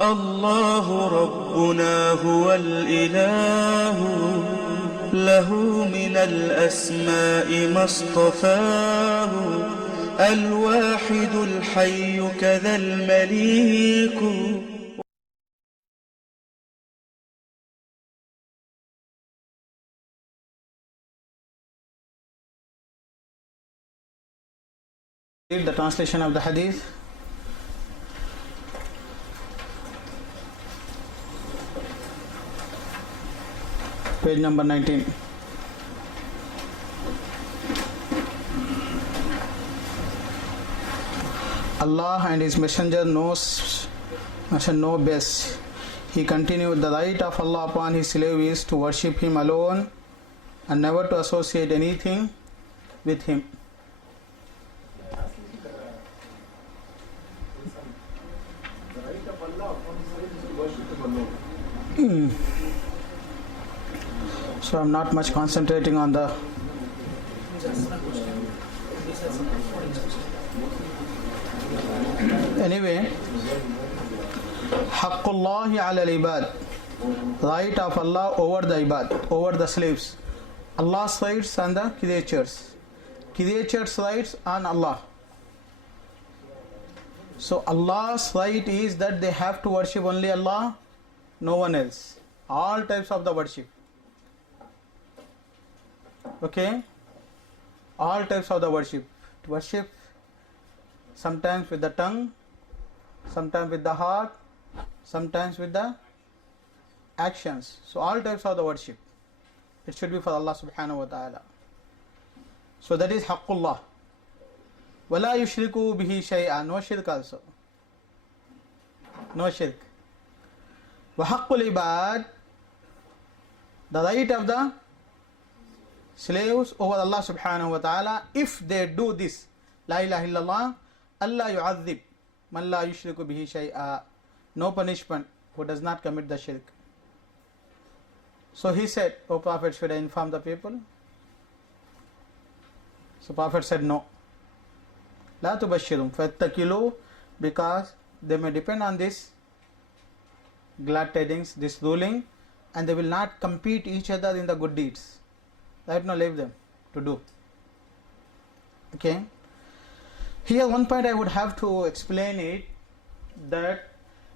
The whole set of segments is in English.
الله ربنا هو الإله، له من الأسماء ما اصطفاه، الواحد الحي كذا المليك. Read the translation of the hadith. Page number 19. Allah and His Messenger know best. He continued, the right of Allah upon His slave is to worship Him alone and never to associate anything with Him. So I'm not much concentrating on the anyway. Haqqullahi ala al-ibad, right of Allah over the ibad, over the slaves. Allah's rights and the creatures' rights on Allah. So Allah's right is that they have to worship only Allah, no one else. All types of the worship. Okay? All types of the worship. Worship sometimes with the tongue, sometimes with the heart, sometimes with the actions. So all types of the worship. It should be for Allah subhanahu wa ta'ala. So that is haqqullah. وَلَا يُشْرِكُوا بِهِ شَيْئًا. No shirk also. No shirk. وَحَقُّ الْعِبَادِ. The right of the slaves over Allah subhanahu wa ta'ala, if they do this, La ilaha illallah, Allah yu'adhib man la yushriku bihi shay'a. No punishment who does not commit the shirk. So he said, O Prophet, should I inform the people? So Prophet said, no. La tubashirum fattakilu, because they may depend on this glad tidings, this ruling, and they will not compete each other in the good deeds. Right now, leave them to do. Okay. Here, one point I would have to explain it, that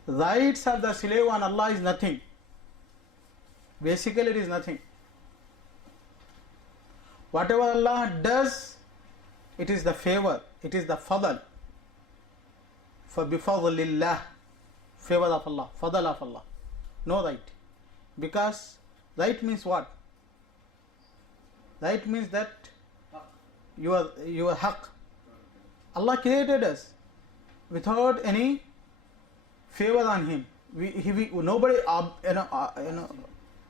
rights of the slave on Allah is nothing. Basically, it is nothing. Whatever Allah does, it is the favor, it is the fadl. For bifadlillah, favor of Allah, fadl of Allah. No right. Because right means what? Right means that your haqq. Allah created us without any favor on Him. Nobody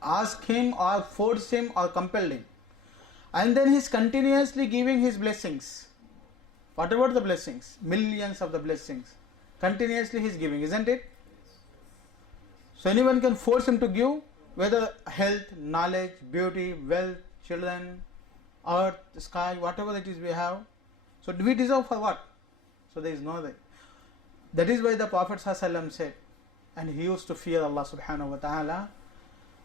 asked Him or forced Him or compelled Him. And then He's continuously giving His blessings. Whatever the blessings, millions of the blessings, continuously He's giving, isn't it? So anyone can force Him to give, whether health, knowledge, beauty, wealth, children, earth, sky, whatever it is we have. So do we deserve for what? So there is no way. That is why the Prophet ﷺ said, and he used to fear Allah subhanahu wa ta'ala.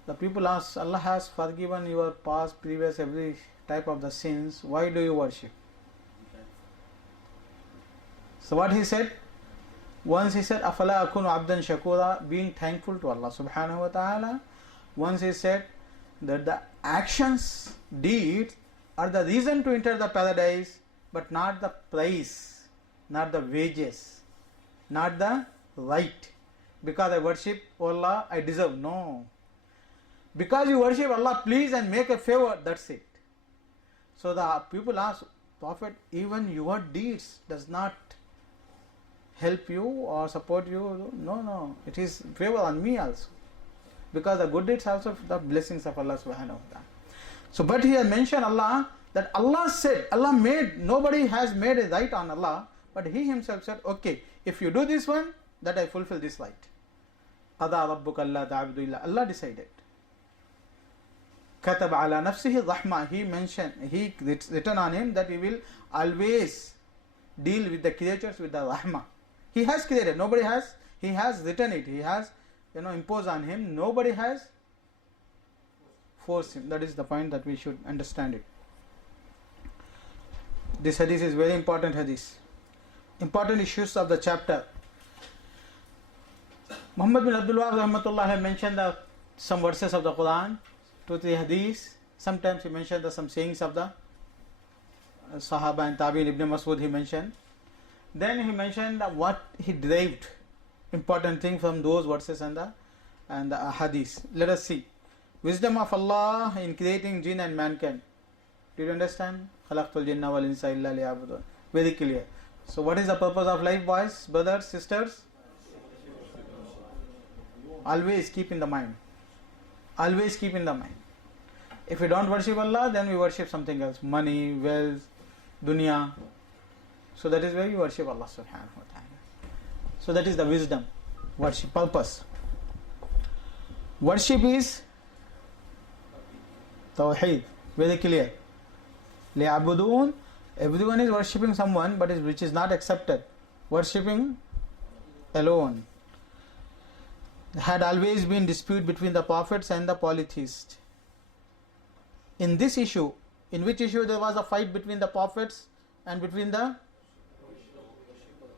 The people asked, Allah has forgiven your past, previous, every type of the sins. Why do you worship? So what he said? Once he said, Afala akunu abdan shakura, being thankful to Allah subhanahu wa ta'ala. Once he said that the actions, deeds are the reason to enter the paradise, but not the price, not the wages, not the right. Because I worship Allah, I deserve. No. Because you worship Allah, please and make a favor, that's it. So the people ask, Prophet, even your deeds does not help you or support you. No. It is favor on me also. Because the good deeds also the blessings of Allah subhanahu wa ta'ala. So but he has mentioned Allah, that Allah said, Allah made, nobody has made a right on Allah, but He Himself said, okay, if you do this one, that I fulfill this right. Qada rabbuka alla ta'budu illa. Allah decided. Katab ala nafsihi rahma. He mentioned, it's written on Him that He will always deal with the creatures with the rahmah. He has created, nobody has He has written it. He has, imposed on him. Nobody has forced him. That is the point that we should understand it. This hadith is very important hadith. Important issues of the chapter. Muhammad bin Abdul Wahab rahmatullah have mentioned some verses of the Quran, 2-3 hadiths. Sometimes he mentioned some sayings of the Sahaba and Tabi'in. Ibn Masud he mentioned. Then he mentioned what he derived, important thing from those verses and the hadiths. Let us see. Wisdom of Allah in creating jinn and mankind. Do you understand? Khalaqtul jinna wal insa illa liya'budun. Very clear. So what is the purpose of life, boys, brothers, sisters? Always keep in the mind. Always keep in the mind. If we don't worship Allah, then we worship something else. Money, wealth, dunya. So that is where you worship Allah subhanahu wa ta'ala. So that is the wisdom. Worship, purpose. Worship is Tauheed. Very clear. Li'abudun. Everyone is worshipping someone, but which is not accepted. Worshipping alone. Had always been dispute between the prophets and the polytheists. In this issue, in which issue there was a fight between the prophets and between the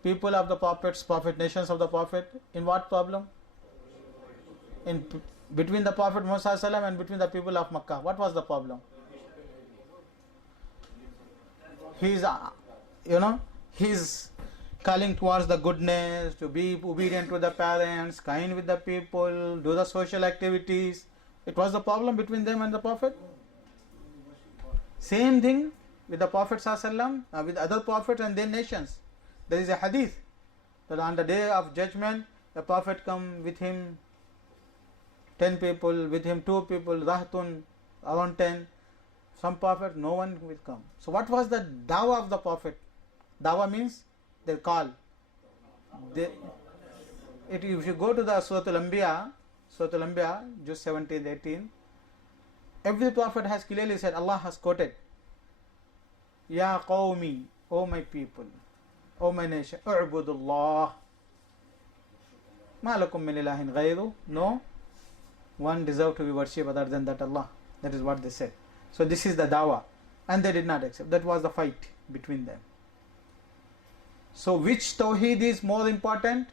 people of the prophets, prophet nations of the prophet? In what problem? Between the Prophet Muhammad and between the people of Makkah. What was the problem? He's calling towards the goodness, to be obedient to the parents, kind with the people, do the social activities. It was the problem between them and the Prophet. Same thing with the Prophet with other prophets and their nations. There is a hadith that on the day of judgment, the Prophet come with him 10 people, with him 2 people, rahtun, around 10. Some prophet, no one will come. So what was the dawah of the Prophet? Dawah means their call. If you go to the Surah Al-Anbiya, just 17, 18, every prophet has clearly said, Allah has quoted, Ya qawmi, O my people, O my nation, u'budullah, ma lakum min ilahin ghayru. No one deserves to be worshipped other than that Allah. That is what they said. So this is the dawah, and they did not accept. That was the fight between them. So which Tawheed is more important?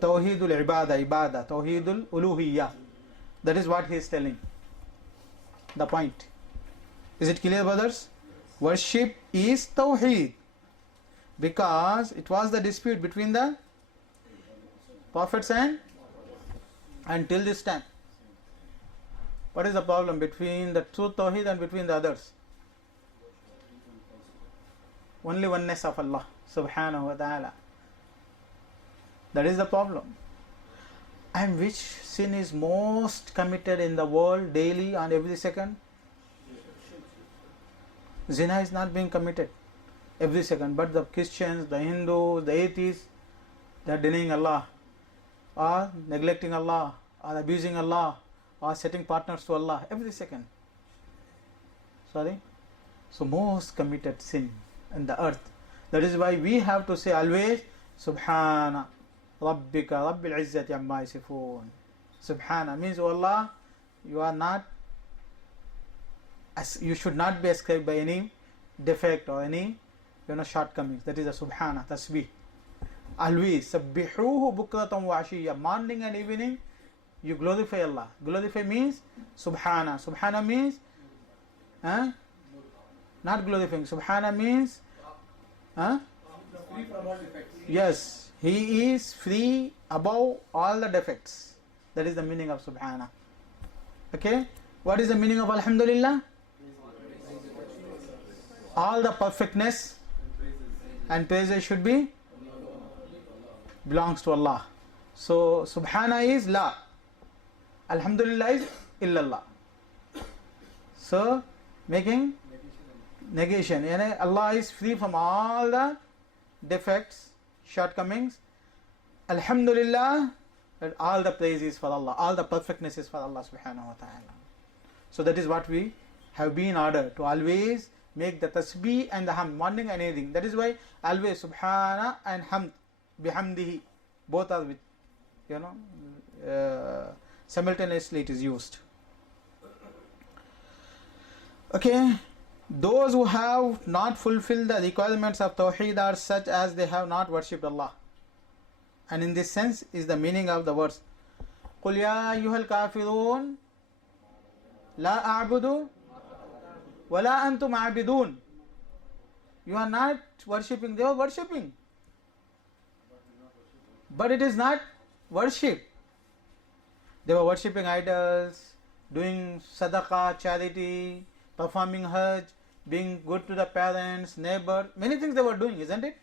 Tawheedul ibadah, Tawheedul uluhiyya. That is what he is telling. The point. Is it clear, brothers? Worship is Tawheed. Because it was the dispute between the prophets and until this time. What is the problem between the true Tawheed and between the others? Only oneness of Allah subhanahu wa ta'ala. That is the problem. And which sin is most committed in the world daily and every second? Zina is not being committed every second, but the Christians, the Hindus, the atheists, they are denying Allah, or neglecting Allah, or abusing Allah, or setting partners to Allah every second. Sorry? So most committed sin in the earth. That is why we have to say always, Subhana Rabbika Rabbil Izzati Amma Yasifun. Subhana means, oh Allah, you are not, you should not be ascribed by any defect or any shortcomings. That is a Subhana, Tasbih. Always, Sabbihuhu Bukratam wa Ashiyya. Morning and evening, you glorify Allah. Glorify means Subhana. Subhana means, not glorifying. Subhana means, free from all defects. yes, he is free above all the defects. That is the meaning of Subhana. Okay? What is the meaning of Alhamdulillah? All the perfectness and praises should be belongs to Allah. So Subhana is La. Alhamdulillah is Illallah. So making negation. Yani Allah is free from all the defects, shortcomings. Alhamdulillah, that all the praise is for Allah, all the perfectness is for Allah subhanahu wa ta'ala. So that is what we have been ordered to always make the tasbih and the hamd, morning and evening. That is why always subhana and hamd, bihamdihi, both are with, simultaneously it is used. Okay, those who have not fulfilled the requirements of Tawheed are such as they have not worshipped Allah. And in this sense is the meaning of the verse. قُلْ يَا أَيُّهَا الْكَافِرُونَ لَا أَعْبُدُ وَلَا أَنْتُمْ عَابِدُونَ. You are not worshipping, they are worshipping. But it is not worship. They were worshipping idols, doing sadaqah, charity, performing hajj, being good to the parents, neighbor, many things they were doing, isn't it?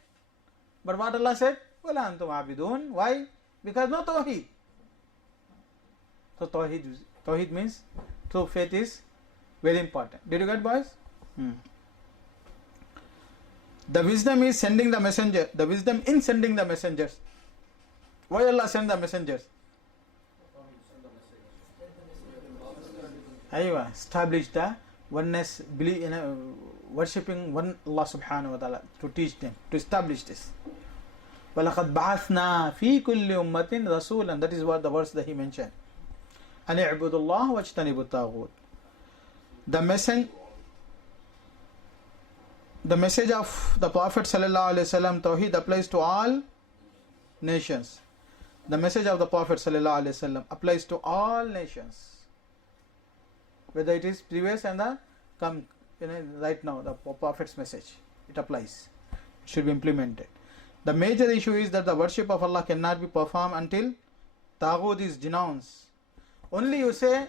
But what Allah said? وَلَا أَنْتُمْ عَابِدُونَ. Why? Because no Tawheed. So Tawheed means true faith is very important. Did you get, boys? The wisdom is sending the messenger. The wisdom in sending the messengers. Why Allah send the messengers? Aywa, establish the oneness, believe in worshipping one Allah subhanahu wa ta'ala, to teach them, to establish this. وَلَقَدْ بَعَثْنَا فِي كُلِّ أُمَّةٍ رَسُولًا. That is what the verse that he mentioned. أَنِ اعْبُدُوا اللَّهَ وَاجْتَنِبُوا الطَّاغُوتَ. The message of the Prophet sallallahu alaihi wasallam, Tawheed, applies to all nations. The message of the Prophet sallallahu alaihi wasallam applies to all nations. Whether it is previous and the right now, the Prophet's message, it applies. It should be implemented. The major issue is that the worship of Allah cannot be performed until Taghut is denounced. Only you say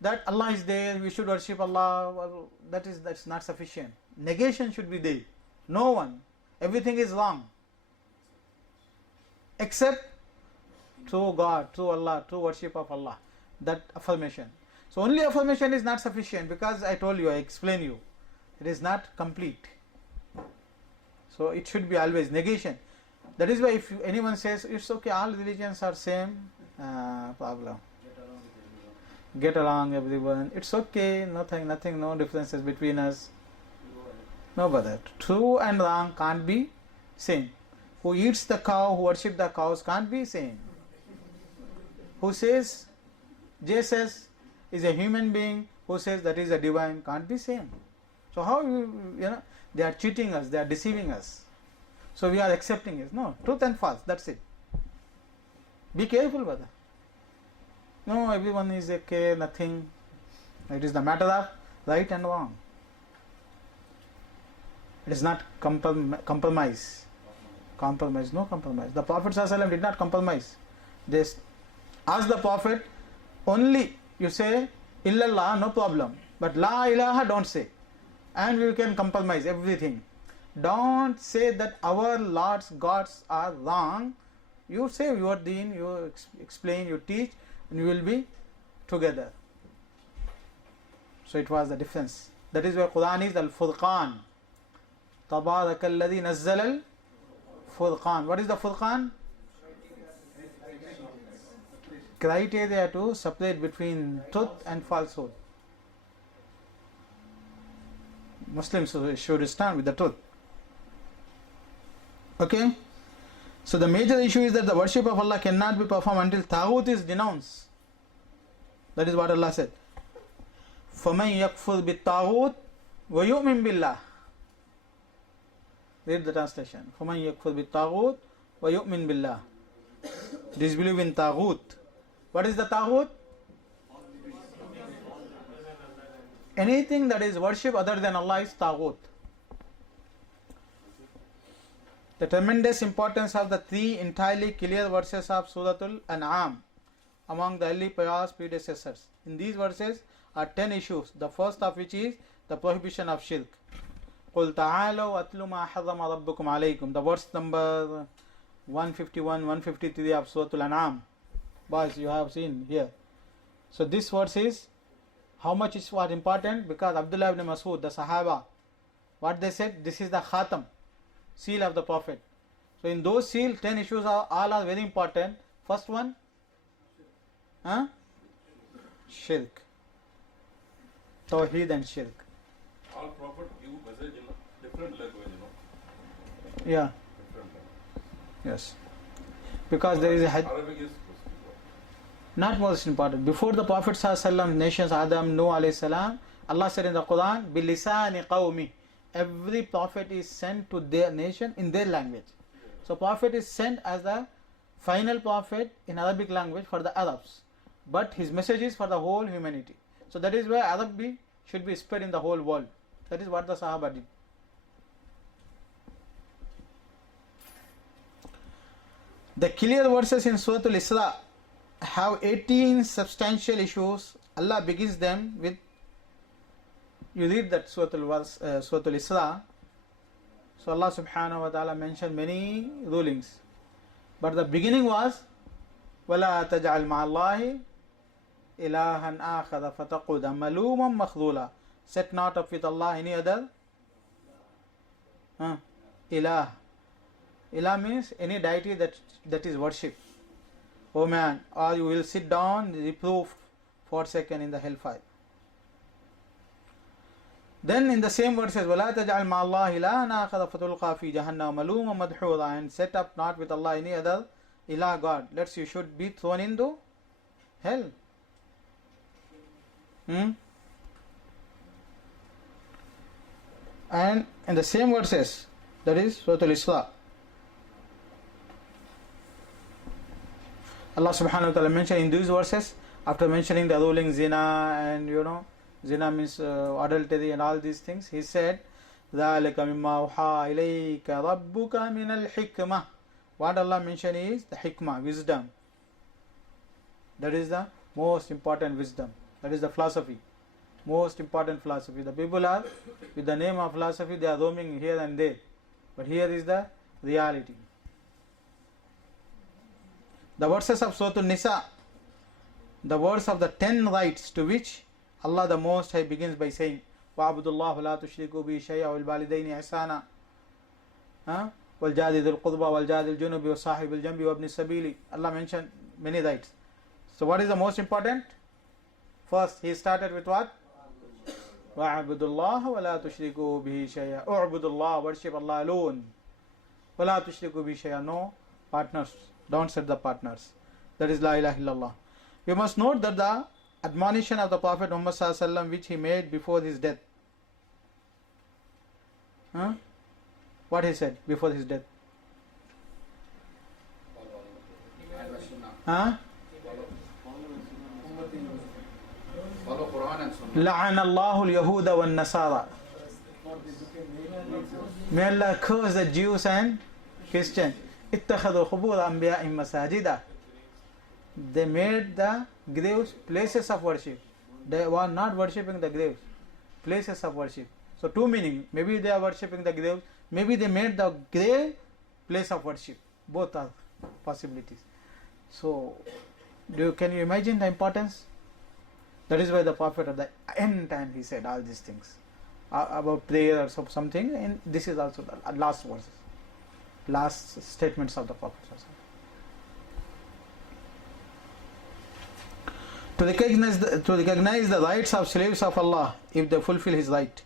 that Allah is there, we should worship Allah, well, that's not sufficient. Negation should be there. No one. Everything is wrong. Except true God, true Allah, true worship of Allah. That affirmation. So only affirmation is not sufficient, because I told you, I explained you, it is not complete. So it should be always negation. That is why if anyone says it's okay, all religions are same, problem. Get along everyone. It's okay, nothing, no differences between us. No bother. True and wrong can't be same. Who eats the cow, who worships the cows can't be same. Who says Jesus is a human being, who says that is a divine, can't be same. So how they are cheating us, they are deceiving us. So we are accepting it. No, truth and false, that's it. Be careful, brother. No, everyone is okay, nothing. It is the matter of right and wrong. It is not compromise. Compromise, no compromise. The Prophet ﷺ did not compromise. They asked the Prophet, only you say illallah, no problem, but la ilaha don't say, and we can compromise everything. Don't say that our Lord's gods are wrong. You say your deen, you explain, you teach, and you will be together. So it was the difference. That is why Quran is al-Furqan. Tabarak alladhi nazzala al-Furqan. What is the Furqan? Criteria to separate between truth and falsehood. Muslims should stand with the truth. Okay? So the major issue is that the worship of Allah cannot be performed until Taghut is denounced. That is what Allah said. فَمَنْ يَكْفُرْ بِالطَّاغُوتِ وَيُؤْمِنْ بِاللَّهِ. Read the translation. فَمَنْ يَكْفُرْ بِالطَّاغُوتِ وَيُؤْمِنْ بِاللَّهِ. Disbelieve in Taghut. What is the Taghut? Anything that is worship other than Allah is Taghut. The tremendous importance of the three entirely clear verses of Suratul An'am among the early pious predecessors. In these verses are 10 issues, the first of which is the prohibition of shirk. قُلْ تَعَالَوْا أَتْلُ مَا حَرَّمَ رَبُّكُمْ عَلَيْكُمْ. The verse number 151, 153 of Suratul An'am. Boys, you have seen here. So this verse is, how much is what important? Because Abdullah ibn Mas'ud, the Sahaba, what they said, this is the Khatam, seal of the Prophet. So in those seal, 10 issues all are very important. First one, shirk. Tawheed and shirk. all prophets give message in a different language, Yeah. different language. Yes. Because there is a Arabic is not most important. Before the Prophet ﷺ, nations Adam, Noah alayhi salam, Allah said in the Quran, "Bilisani qawmi." Every prophet is sent to their nation in their language. So Prophet is sent as the final prophet in Arabic language for the Arabs, but his message is for the whole humanity. So that is why Arabic should be spread in the whole world. That is what the Sahaba did. The clear verses in Surah Al-Isra have 18 substantial issues. Allah begins them with, you read that Surah Al-Isra. So Allah subhanahu wa ta'ala mentioned many rulings. But the beginning was, وَلَا تَجْعَلْ مَعَ اللَّهِ إِلَهًا آخَرَ فَتَقُودَ مَلُومًا مَخْذُولًا. Set not up with Allah any other ilah. Ilah means any deity that is worship. Oh man, or you will sit down reproved forsaken in the hellfire. Then in the same verses, وَلَا تَجْعَلْ مَعَ اللَّهِ إِلَهًا آخَرَ فَتُلْقَى فِي جَهَنَّمَ مَلُومًا مَدْحُورًا. And set up not with Allah any other ilah God, lest you should be thrown into hell. And in the same verses, that is Surah Al-Isra, Allah subhanahu wa ta'ala mentioned in these verses, after mentioning the ruling zina and zina means adultery and all these things, he said, ذَلِكَ مِمَّا أُوحَىٰ إِلَيْكَ رَبُّكَ مِنَ الْحِكْمَةِ. What Allah mentioned is the hikmah, wisdom. That is the most important wisdom. That is the philosophy. Most important philosophy. The people are, with the name of philosophy, they are roaming here and there. But here is the reality. The verses of Surah An-Nisa, the words of the 10 rights to which Allah the Most High begins by saying, وَعَبُدُ اللَّهُ لَا تُشْرِكُوا بِهِ شَيْئًا وَالْوَالِدَيْنِ إِحْسَانًا وَالْجَارِ ذِي الْقُرْبَى وَالْجَارِ الْجُنُبِ وَصَاحِبِ الْجَنْبِ وَابْنِ السَّبِيلِ. Allah mentioned many rights. So what is the most important? First, he started with what? وَعَبُدُ اللَّهَ وَلَا تُشْرِكُوا بِهِ شَيْئًا. اُعْبُدُ اللَّهَ, worship Allah alone. وَلَا تُشْرِكُوا بِهِ شَيْئًا, no partners. Don't set the partners. That is La ilaha illallah. You must note that the admonition of the Prophet Muhammad sallallahu alaihi wasallam which he made before his death. What he said before his death? Follow Quran and Sunnah. لَعَنَ اللَّهُ الْيَهُودَ وَالنَّصَارَى. May Allah curse the Jews and Christians. اتَّخَذُوا قُبُورَ أَنْبِيَائِهِمْ مَسَاجِدًا. They made the graves places of worship. They were not worshipping the graves, places of worship. So two meaning. Maybe they are worshipping the graves. Maybe they made the grave place of worship. Both are possibilities. So, can you imagine the importance? That is why the Prophet at the end time he said all these things about prayer or something. And this is also the last verses, last statements of the Prophet. To recognize the rights of slaves of Allah if they fulfill His right.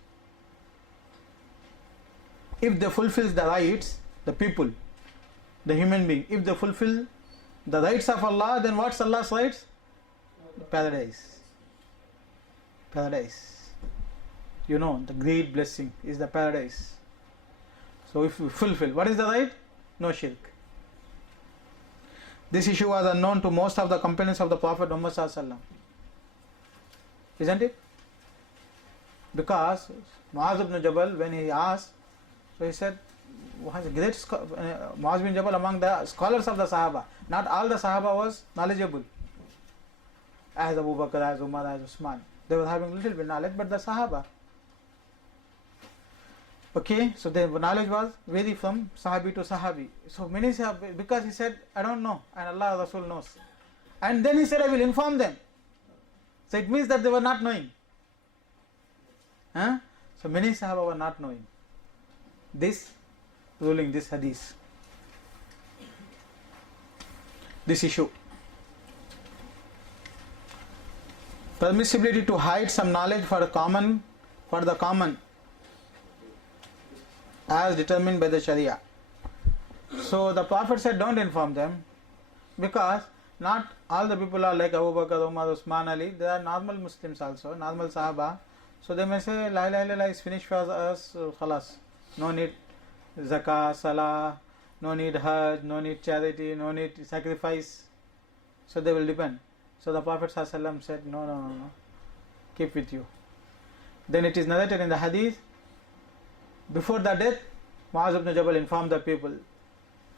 If they fulfill the rights, the people, the human being, if they fulfill the rights of Allah, then what's Allah's rights? Paradise. Paradise. The great blessing is the paradise. So if we fulfill, what is the right? No shirk. This issue was unknown to most of the companions of the Prophet Muhammad sallallahu alaihi wasallam. Isn't it? Because Muaz ibn Jabal, when he asked, so he said, was a great Muaz ibn Jabal among the scholars of the Sahaba. Not all the Sahaba was knowledgeable. As Abu Bakr, as Umar, as Usman. They were having little bit knowledge, but the Sahaba. Okay, so the knowledge was vary from Sahabi to Sahabi. So many Sahabi, because he said, I don't know, and Allah Rasul knows. And then he said, I will inform them. So it means that they were not knowing. So many Sahaba were not knowing this ruling, this hadith, this issue. Permissibility to hide some knowledge for the common as determined by the Sharia. So the Prophet said, don't inform them, because not all the people are like Abu Bakr, Umar, Usman, Ali. They are normal Muslims also, normal Sahaba. So they may say, La ilaha illallah is finished for us, khalas. No need zakah, salah, no need hajj, no need charity, no need sacrifice. So they will depend. So the Prophet ﷺ said, no, keep with you. Then it is narrated in the hadith, before the death, Muaz ibn Jabal informed the people,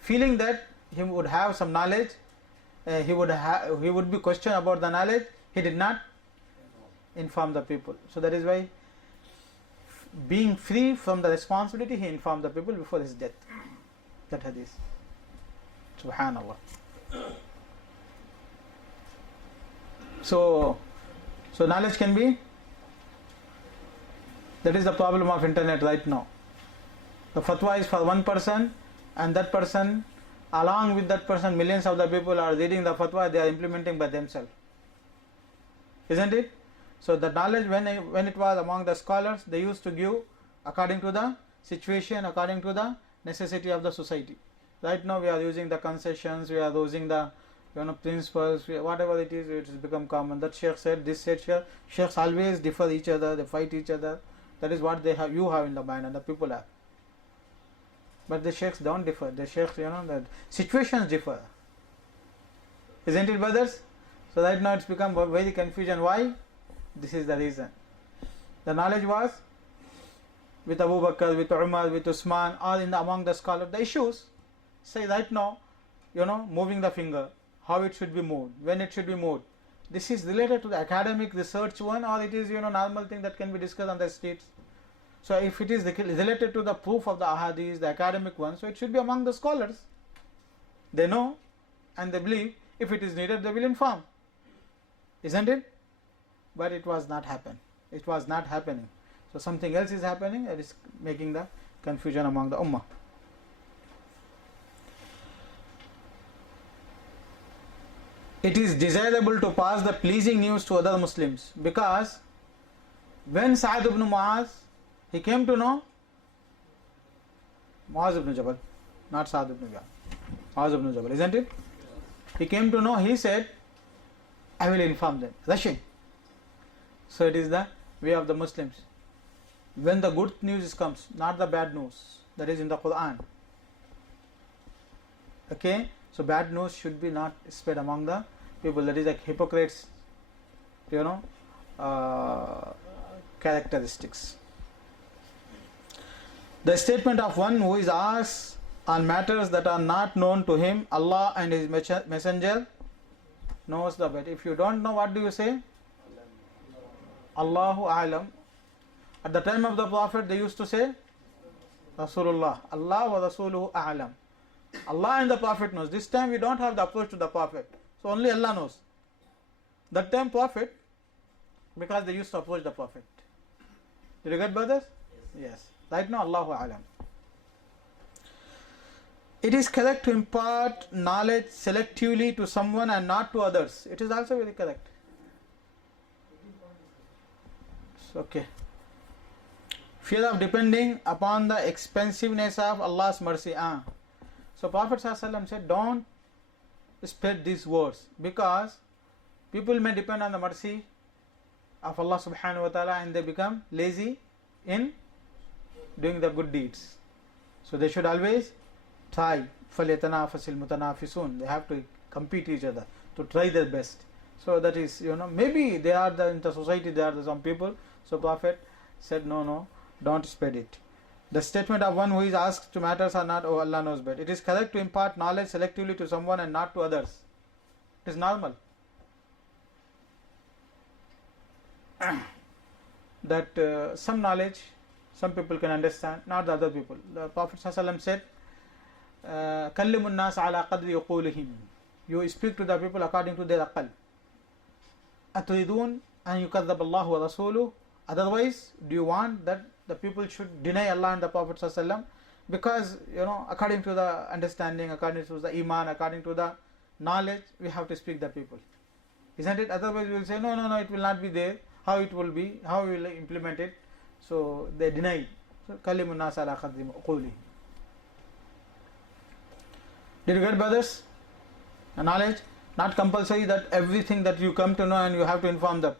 feeling that he would have some knowledge, he would be questioned about the knowledge, he did not inform the people. So that is why, being free from the responsibility, he informed the people before his death. That hadith. Subhanallah. So knowledge can be, that is the problem of internet right now. The fatwa is for one person, and that person, along with that person, millions of the people are reading the fatwa, they are implementing by themselves. Isn't it? So the knowledge, when it was among the scholars, they used to give according to the situation, according to the necessity of the society. Right now we are using the concessions, we are using the principles, whatever it has become common. That Sheikh said, this said Sheikh. Sheikhs always differ each other, they fight each other. That is what you have in the mind and the people have. But the Sheikhs don't differ. The Sheikhs, the situations differ. Isn't it, brothers? So right now it's become very confusion. Why? This is the reason. The knowledge was with Abu Bakr, with Umar, with Usman, all among the scholars. The issues, say right now, moving the finger, how it should be moved, when it should be moved. This is related to the academic research one, or it is normal thing that can be discussed on the streets. So if it is related to the proof of the ahadith, the academic one, so it should be among the scholars. They know and they believe. If it is needed, they will inform. Isn't it? But it was not happen. It was not happening. So something else is happening. It is making the confusion among the ummah. It is desirable to pass the pleasing news to other Muslims, because when Sa'd ibn Muaz, he came to know Muaz ibn Jabal, not Sa'd ibn Muaz, Muaz ibn Jabal, isn't it? He came to know, he said, I will inform them, rushing. So it is the way of the Muslims. When the good news comes, not the bad news, that is in the Quran. Okay, so bad news should be not spread among the people. That is like hypocrites, characteristics. The statement of one who is asked on matters that are not known to him, Allah and His Messenger knows the best. If you don't know, what do you say? Allahu A'lam. At the time of the Prophet, they used to say Rasulullah. Allah wa Rasuluhu A'lam. Allah and the Prophet knows. This time we don't have the approach to the Prophet. So only Allah knows. That time Prophet, because they used to approach the Prophet. Did you get, brothers? Yes. Right now, Allahu A'lam. It is correct to impart knowledge selectively to someone and not to others. It is also very correct. Okay. Fear of depending upon the expensiveness of Allah's mercy. So Prophet ﷺ said, don't spread these words, because people may depend on the mercy of Allah subhanahu wa ta'ala and they become lazy in doing the good deeds. So they should always try. فَلْيَتَنَافَسِ الْمُتَنَافِسُونَ. They have to compete each other to try their best. So that is, maybe they are in the society, there are some people. So Prophet said, no, don't spread it. The statement of one who is asked to matters or not, oh, Allah knows best. It is correct to impart knowledge selectively to someone and not to others. It is normal. That some knowledge, some people can understand, not the other people. The Prophet ﷺ said, كَلِّمُ النَّاسَ عَلَىٰ قَدْرِ يُقُولِهِمْ. You speak to the people according to their aqal. أَتُرِيدُونَ أَن يُكَذَّبَ اللَّهُ وَرَسُولُهُ. Otherwise, do you want that the people should deny Allah and the Prophet ﷺ? Because, according to the understanding, according to the iman, according to the knowledge, we have to speak the people. Isn't it? Otherwise, we will say, no, it will not be there. How it will be? How we will implement it? So they deny. Kallimun nas ala qadri uquli. Did you get, brothers? Knowledge? Not compulsory that everything that you come to know and you have to inform them.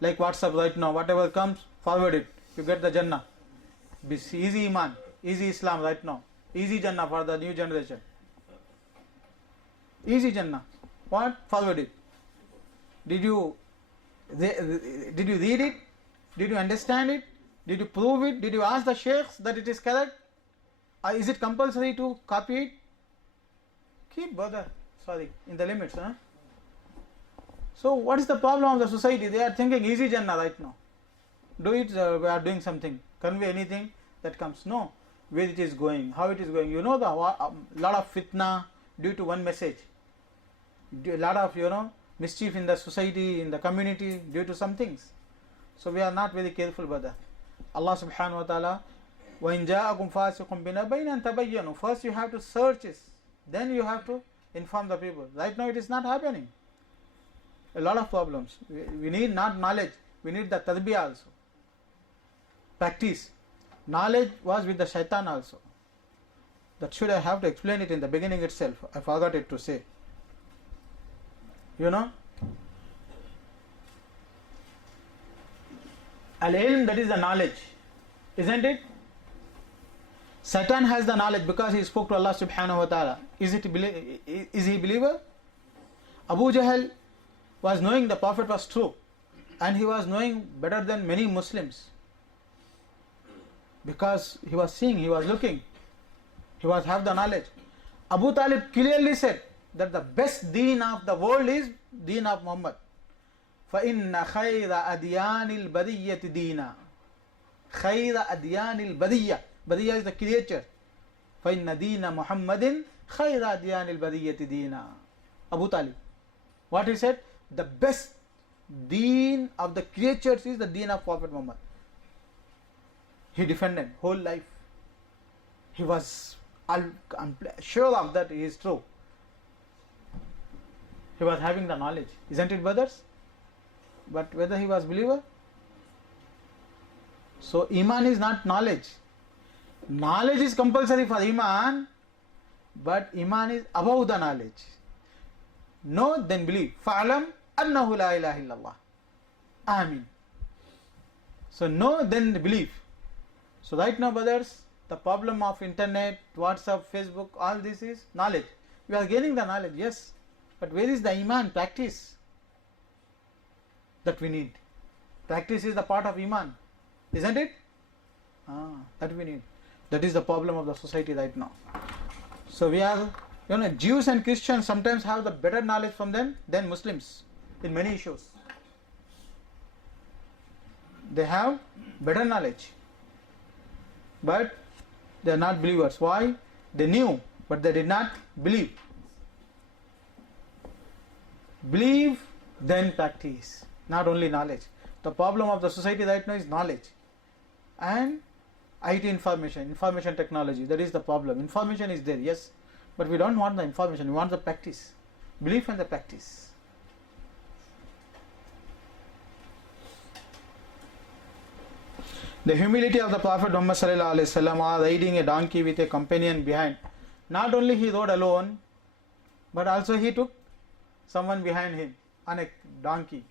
Like WhatsApp right now, whatever comes, forward it. You get the Jannah. Easy Iman, easy Islam right now. Easy Jannah for the new generation. Easy Jannah. What? Forward it. Did you read it? Did you understand it? Did you prove it? Did you ask the sheikhs that it is correct? Or is it compulsory to copy it? Keep, brother. Sorry, in the limits. Huh? So what is the problem of the society? They are thinking easy Jannah right now. Do it, we are doing something. Convey anything that comes. No. Where it is going, how it is going. You know, the lot of fitna due to one message. A lot of, mischief in the society, in the community due to some things. So we are not very careful, brother. Allah subhanahu wa ta'ala, وَإِنْ جَاءَكُمْ فَاسِقٌ بِنَبَيٍّ تَبَيَّنُوا. First you have to search it. Then you have to inform the people. Right now it is not happening. A lot of problems. We need not knowledge. We need the tarbiyah also. Practice. Knowledge was with the shaitan also. That should I have to explain it in the beginning itself. I forgot it to say. Al-ilm, that is the knowledge. Isn't it? Satan has the knowledge because he spoke to Allah subhanahu wa ta'ala. Is he a believer? Abu Jahl was knowing the Prophet was true. And he was knowing better than many Muslims. Because he was seeing, he was looking. He was have the knowledge. Abu Talib clearly said that the best deen of the world is deen of Muhammad. فَإِنَّ خَيْرَ أَدْيَانِ الْبَدِيَّةِ دِينًا. خَيْرَ أَدْيَانِ الْبَدِيَّةِ. Badiyya is the creature. فَإِنَّ دِينَ مُحَمَّدٍ خَيْرَ أَدْيَانِ الْبَدِيَّةِ دِينًا. Abu Talib. What he said? The best deen of the creatures is the deen of Prophet Muhammad. He defended whole life. He was sure of that he is true. He was having the knowledge. Isn't it, brothers? But whether he was believer? So Iman is not knowledge. Knowledge is compulsory for Iman, but Iman is above the knowledge. Know, then believe. فَعْلَمْ أَنَّهُ لَا إِلَهَ إِلَّا اللَّهِ. Amin. So know, then believe. So right now, brothers, the problem of internet, WhatsApp, Facebook, all this is knowledge. We are gaining the knowledge, yes. But where is the Iman, practice? That we need. Practice is the part of Iman. Isn't it? That we need. That is the problem of the society right now. So we are, Jews and Christians sometimes have the better knowledge from them than Muslims in many issues. They have better knowledge. But they are not believers. Why? They knew, but they did not believe. Believe, then practice. Not only knowledge. The problem of the society right now is knowledge. And IT information technology. That is the problem. Information is there, yes. But we don't want the information. We want the practice. Belief and the practice. The humility of the Prophet Muhammad sallallahu alaihi wasallam, riding a donkey with a companion behind. Not only he rode alone, but also he took someone behind him on a donkey.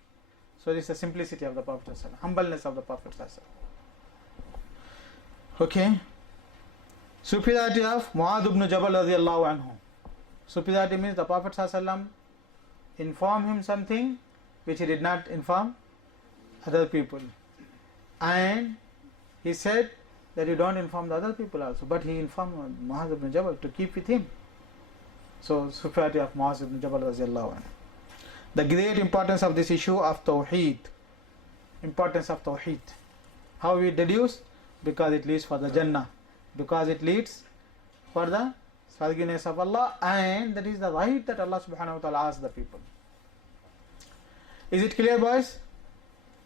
So this is the simplicity of the Prophet sallallahu alaihi wasallam, humbleness of the Prophet sallallahu alaihi wasallam. Okay. Superiority of Mu'adh ibn Jabal radiyallahu anhu. Superiority means the Prophet sallallahu alaihi wasallam informed him something which he did not inform other people. And he said that you don't inform the other people also, but he informed Mu'adh ibn Jabal to keep with him. So superiority of Mu'adh ibn Jabal radiyallahu anhu. The great importance of this issue of Tauheed. Importance of Tauheed. How we deduce? Because it leads for the Jannah. Because it leads for the forgiveness of Allah, and that is the right that Allah subhanahu wa ta'ala asks the people. Is it clear, boys?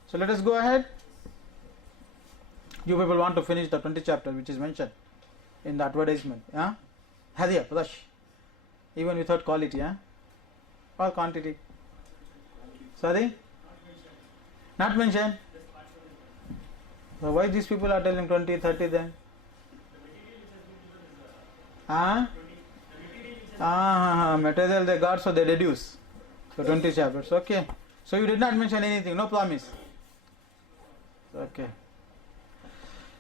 So let us go ahead. You people want to finish the 20th chapter which is mentioned in the advertisement. Hurry up, rush. Even without quality, or quantity. Sorry? Not mentioned. So why these people are telling 20, 30 then? Material they got, so they deduce. So 20 chapters. Okay. So you did not mention anything, no promise. Okay.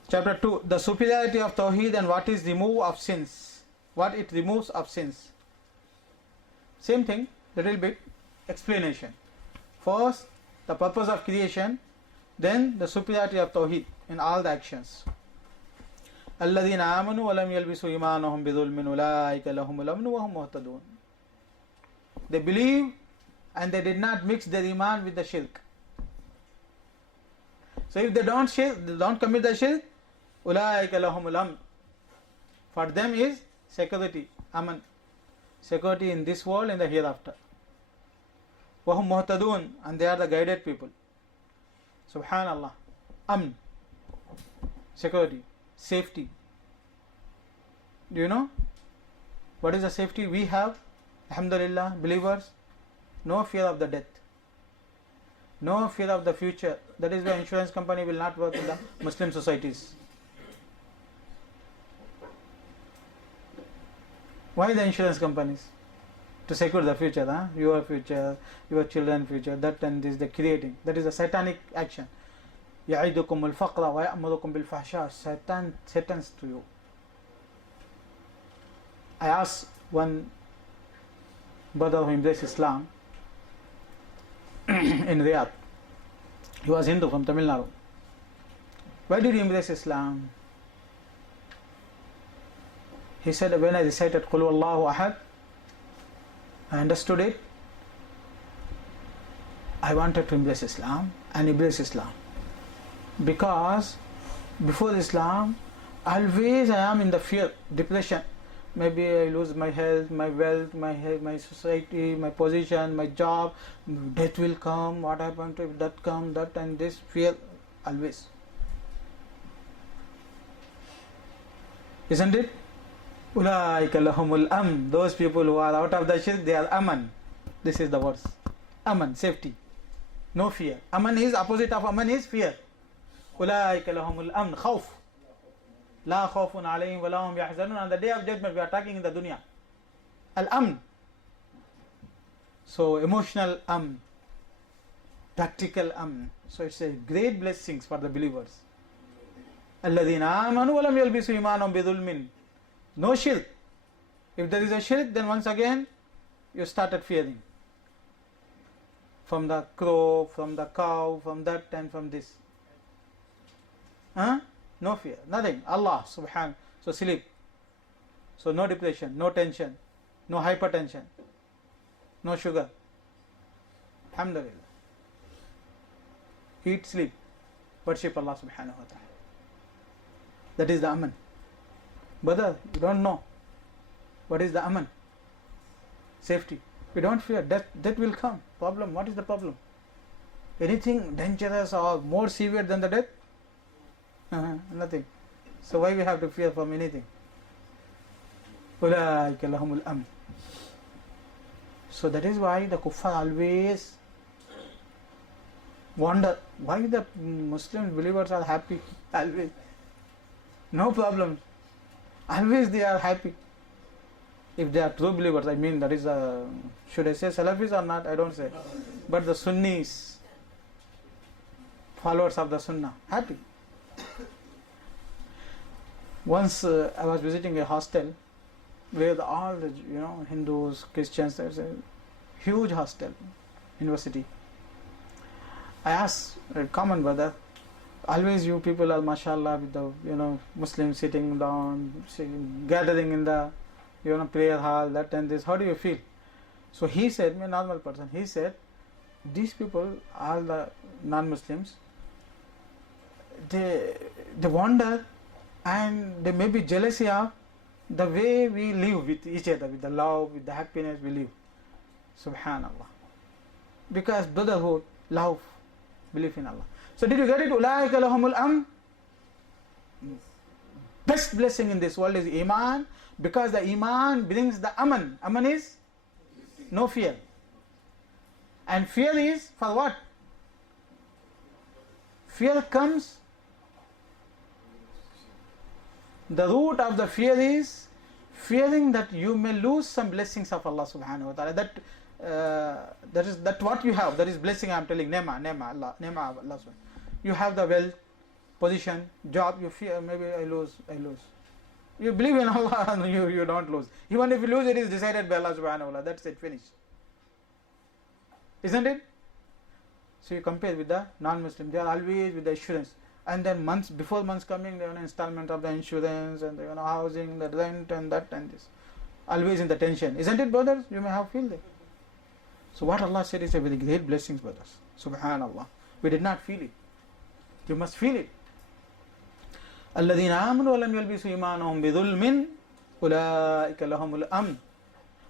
Chapter 2, the superiority of Tauheed and what is remove of sins. What it removes of sins. Same thing, little bit explanation. First, the purpose of creation, then the superiority of Tauheed in all the actions. الذين آمنوا ولم يلبسوا إيمانهم بظلم أولئك لهم الأمن وهم مهتدون. They believe and they did not mix their iman with the shirk. So if they don't commit the shirk, أولئك لهم الأمن. For them is security, aman. Security in this world and the hereafter. وهم مهتدون, and they are the guided people. Subhanallah. Amn. Security. Safety. Do you know what is the safety we have? Alhamdulillah, believers, no fear of the death, no fear of the future. That is why insurance company will not work in the Muslim societies. Why the insurance companies? To secure the future, your future, your children's future, that and this, the creating. That is a satanic action. يعيدكم الفقر ويأمركم بالفحشاء. Satan's to you. I asked one brother who embraced Islam in Riyadh. He was Hindu from Tamil Nadu. Why did you embrace Islam? He said, when I recited Qul Huwallahu Ahad, I understood it. I wanted to embrace Islam and embrace Islam. Because before Islam, always I am in the fear, depression. Maybe I lose my health, my wealth, my society, my position, my job. Death will come. What happened if that come, that and this, fear always. Isn't it? Ulaika lahumul amn. Those people who are out of the shirk, they are aman. This is the verse. Aman, safety. No fear. Aman is opposite of aman is fear. أولئك لهم الأمن خوف لا خوف عليهم ولا هم يحزنون. On the day of judgment, we are talking in the dunya. Al-amn. So emotional amn, practical amn. So it's a great blessings for the believers. الذين آمنوا ولم يلبسوا إيمانهم بظلم. No shirk. If there is a shirk, then once again you started fearing. From the crow, from the cow, from that and from this. No fear, nothing. Allah subhanahu. So sleep. So no depression, no tension, no hypertension, no sugar. Alhamdulillah. Eat, sleep, worship Allah subhanahu wa ta'ala. That is the aman. Brother, you don't know what is the aman. Safety. We don't fear. Death will come. Problem. What is the problem? Anything dangerous or more severe than the death? Nothing. So why we have to fear from anything? أولئك لهم الأمن. So that is why the kuffar always wonder why the Muslim believers are happy. Always. No problem. Always they are happy. If they are true believers, I mean, that is should I say Salafis or not? I don't say. But the Sunnis, followers of the Sunnah, happy. Once I was visiting a hostel where all the Hindus, Christians, there's a huge hostel, university. I asked a common brother, always you people are mashallah with the Muslims sitting down, gathering in the prayer hall, that and this. How do you feel? So he said, a normal person, he said, these people, all the non-Muslims, they wonder and they may be jealousy of the way we live with each other, with the love, with the happiness we live. Subhanallah. Because brotherhood, love, belief in Allah. So did you get it? Ulaika lahumul amn. Best blessing in this world is Iman, because the Iman brings the Aman. Aman is no fear. And fear is for what? Fear comes, the root of the fear is fearing that you may lose some blessings of Allah subhanahu wa ta'ala. That what you have, that is blessing. I am telling, nema Allah subhanahu. You have the wealth, position, job. You fear maybe I lose. You believe in Allah and you don't lose. Even if you lose, it is decided by Allah subhanahu wa ta'ala. That's it, finished. Isn't it? So you compare with the non-Muslim. They are always with the assurance. And then before months coming, they have an installment of the insurance and the housing, the rent and that and this. Always in the tension. Isn't it, brothers? You may have feel that. So what Allah said is a very great blessings, brothers. Subhanallah. We did not feel it. You must feel it. الذين آمنوا ولم يلبسوا إيمانهم بظلم أولئك لهم الأمن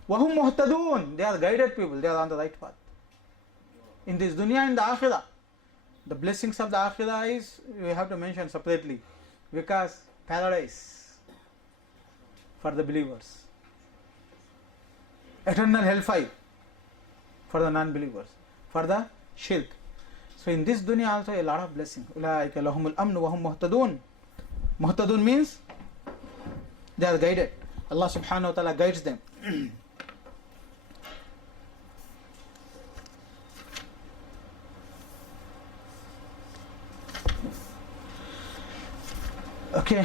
وهم مهتدون. They are guided people. They are on the right path. In this dunya and the akhirah. The blessings of the akhirah is, we have to mention separately, because paradise for the believers, eternal hellfire for the non-believers, for the shirk. So in this dunya also a lot of blessings. أولئك لهم الأمن وهم مهتدون. Muhtadun means they are guided. Allah subhanahu wa ta'ala guides them. Okay.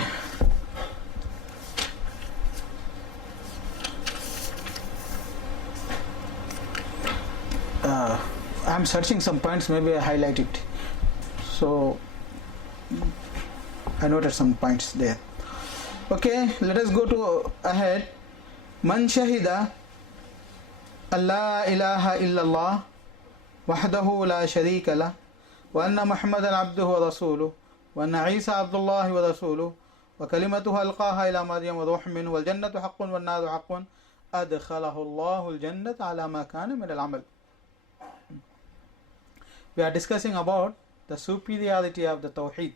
I am searching some points, maybe I highlight it. So I noted some points there. Okay, let us go to ahead. Man shahida Allah ilaha illallah wahdahu la sharika lah wa anna Muhammadan abduhu wa rasuluh wa anna Isa abdullahi wa rasuluh wa kalimatuhu alqaha ila Maryam wa ruhun minhu wal jannatu haqqun wan naru haqqun adkhalahu Allahu al jannata ala ma kana min al amal. We are discussing about the superiority of the Tauheed.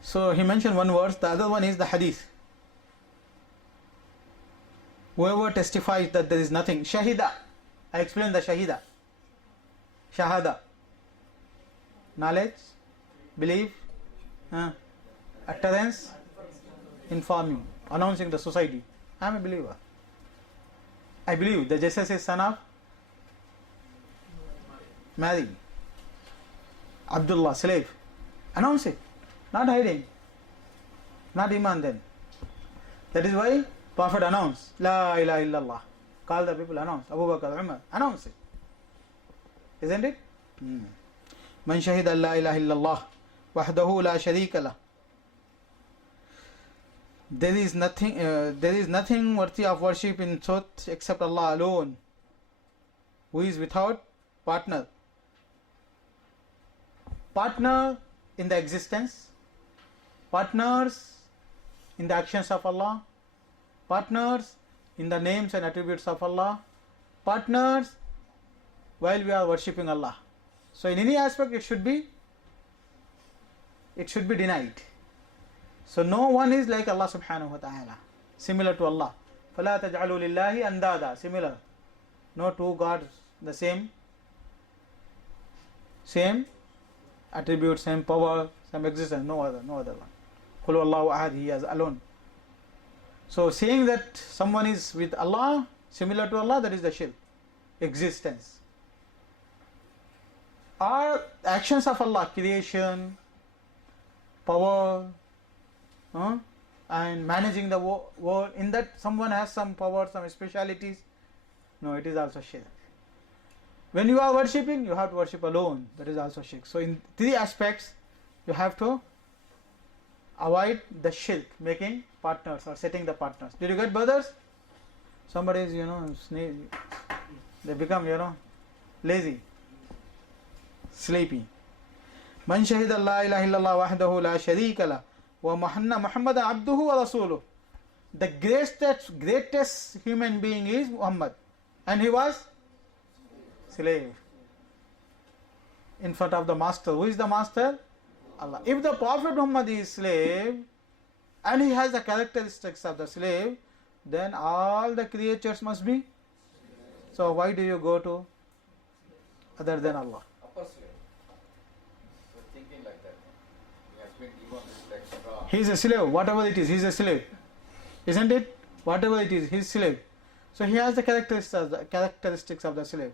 So he mentioned one verse, the other one is the hadith. Whoever testifies that there is nothing, shahida. I explained the shahida. Shahada. Knowledge, belief, utterance, informing, announcing the society. I am a believer. I believe that Jesus is son of Mary. Abdullah, slave. Announce it. Not hiding. Not iman then. That is why Prophet announced, La ilaha illallah. Call the people, announce. Abu Bakr, Umar, announce it. Isn't it? Man shahida la ilaha illallah wahdahu la sharika lah. There is nothing worthy of worship in truth except Allah alone, who is without partner. Partner in the existence, partners in the actions of Allah, partners in the names and attributes of Allah, partners while we are worshipping Allah. So in any aspect it should be denied. So no one is like Allah subhanahu wa ta'ala, similar to Allah. فَلَا تَجْعَلُوا لِلَّهِ أَنْدَادًا. Similar. No two gods the same attribute, same power, same existence, no other one. قُلْ وَاللَّهُ أَحَدٌ, He is alone. So saying that someone is with Allah, similar to Allah, that is the shirk, existence. Or actions of Allah, creation, power, and managing the world, in that someone has some power, some specialities. No, it is also shirk. When you are worshipping, you have to worship alone. That is also shirk. So in three aspects, you have to avoid the shirk, making partners or setting the partners. Did you get, brothers? Somebody is, they become, lazy, sleepy. Man shahida la ilaha illallah wahdahu la sharika lah wa Muhammadan abduhu wa rasuluh. The greatest human being is Muhammad, and he was slave in front of the master. Who is the master? Allah. If the Prophet Muhammad is slave and he has the characteristics of the slave, then all the creatures must be. So why do you go to other than Allah? Upper slave. So thinking like that. He has been given respect. He is a slave. Whatever it is, he is a slave. Isn't it? Whatever it is, he is slave. So he has the characteristics of the slave.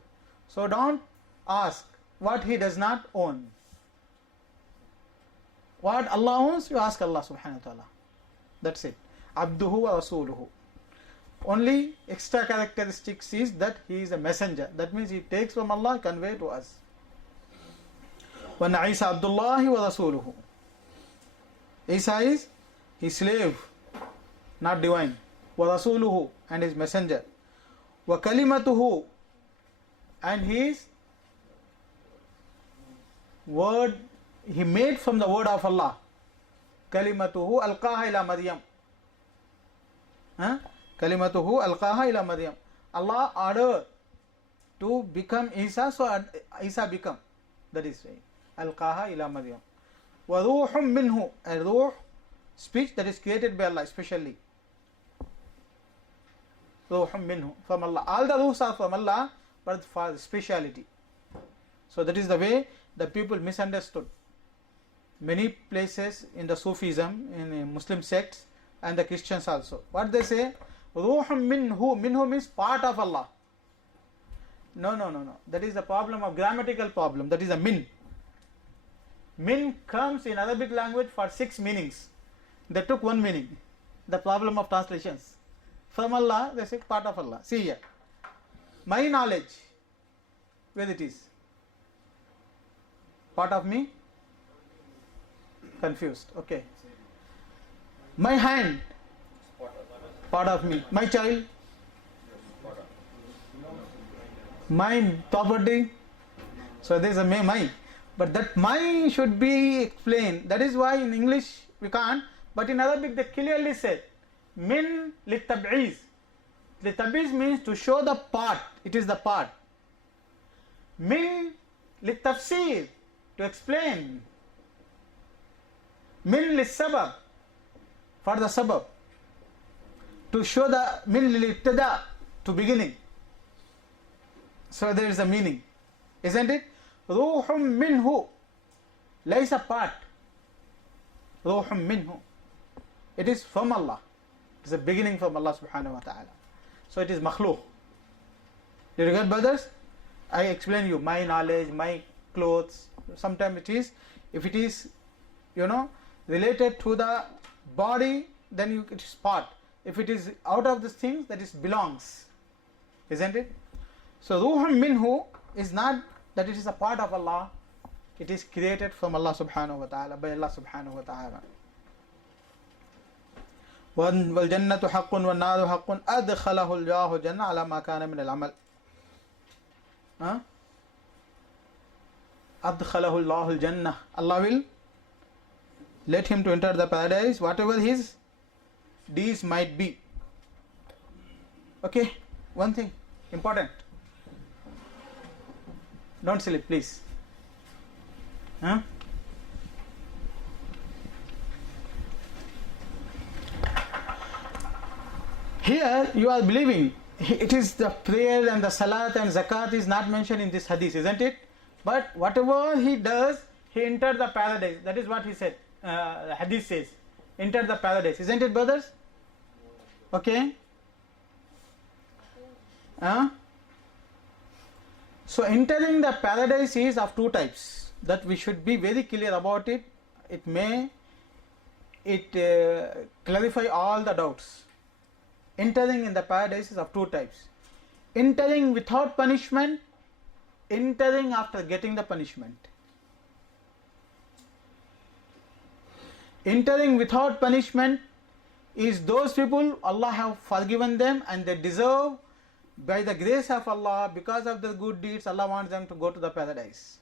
So don't ask what he does not own. What Allah owns, you ask Allah subhanahu wa ta'ala. That's it. Abduhu wa rasuluhu. Only extra characteristics is that he is a messenger. That means he takes from Allah, convey to us. Wa Isa Abdullahi wa rasuluhu. Isa is his slave, not divine. Wa rasuluhu, and his messenger. Wa kalimatuhu, and his word he made from the word of Allah. Kalimatuhu alqaha ila Maryam. Kalimatuhu alqaha ila Maryam. Allah ordered to become Isa, so Isa become. That is right. Alqaha ila Maryam. Wa ruhum minhu, a ruh, speech that is created by Allah especially. Ruhum minhu, from Allah. All the ruhs are from Allah, but for speciality. So that is the way the people misunderstood. Many places in the Sufism, in Muslim sects and the Christians also. What they say? Ruhum minhu. Minhu means part of Allah. No. That is the problem of grammatical problem. That is a min. Min comes in Arabic language for 6 meanings. They took 1 meaning. The problem of translations. From Allah, they say part of Allah. See here. My knowledge. Where it is? Part of me? Confused. Okay. My hand. Part of me. My child. My property. So there is a my. But that my should be explained. That is why in English we can't. But in Arabic they clearly say min litab'iz. Litab'iz means to show the part. It is the part. Min litafsir, to explain. Min lissabab, for the sabab. To show the min lilibtada, to beginning. So there is a meaning. Isn't it? Ruhum minhu. Laysa part. Ruhum minhu. It is from Allah. It is a beginning from Allah subhanahu wa ta'ala. So it is makhluk. You regard, brothers? I explain you my knowledge, my clothes. Sometimes it is, if it is, related to the body, then it is part. If it is out of these things, that is belongs. Isn't it? So ruhum minhu is not that it is a part of Allah. It is created from Allah subhanahu wa ta'ala, by Allah subhanahu wa ta'ala. وَالْجَنَّةُ حَقٌّ وَالنَّارُ حَقٌّ أَدْخَلَهُ اللَّهُ جَنَّةً عَلَى مَا كَانَ مِنَ الْعَمَلِ. أَدْخَلَهُ اللَّهُ الْجَنَّةِ. Allah will let him to enter the paradise, whatever his deeds might be. Okay, one thing important. Don't sleep, please. Here you are believing it is the prayer and the salat and zakat is not mentioned in this hadith, isn't it? But whatever he does, he entered the paradise. That is what he said. The hadith says, enter the paradise. Isn't it, brothers? Okay. So entering the paradise is of 2 types. That we should be very clear about it. It clarify all the doubts. Entering in the paradise is of 2 types. Entering without punishment, entering after getting the punishment. Entering without punishment is those people Allah have forgiven them and they deserve, by the grace of Allah, because of their good deeds, Allah wants them to go to the paradise.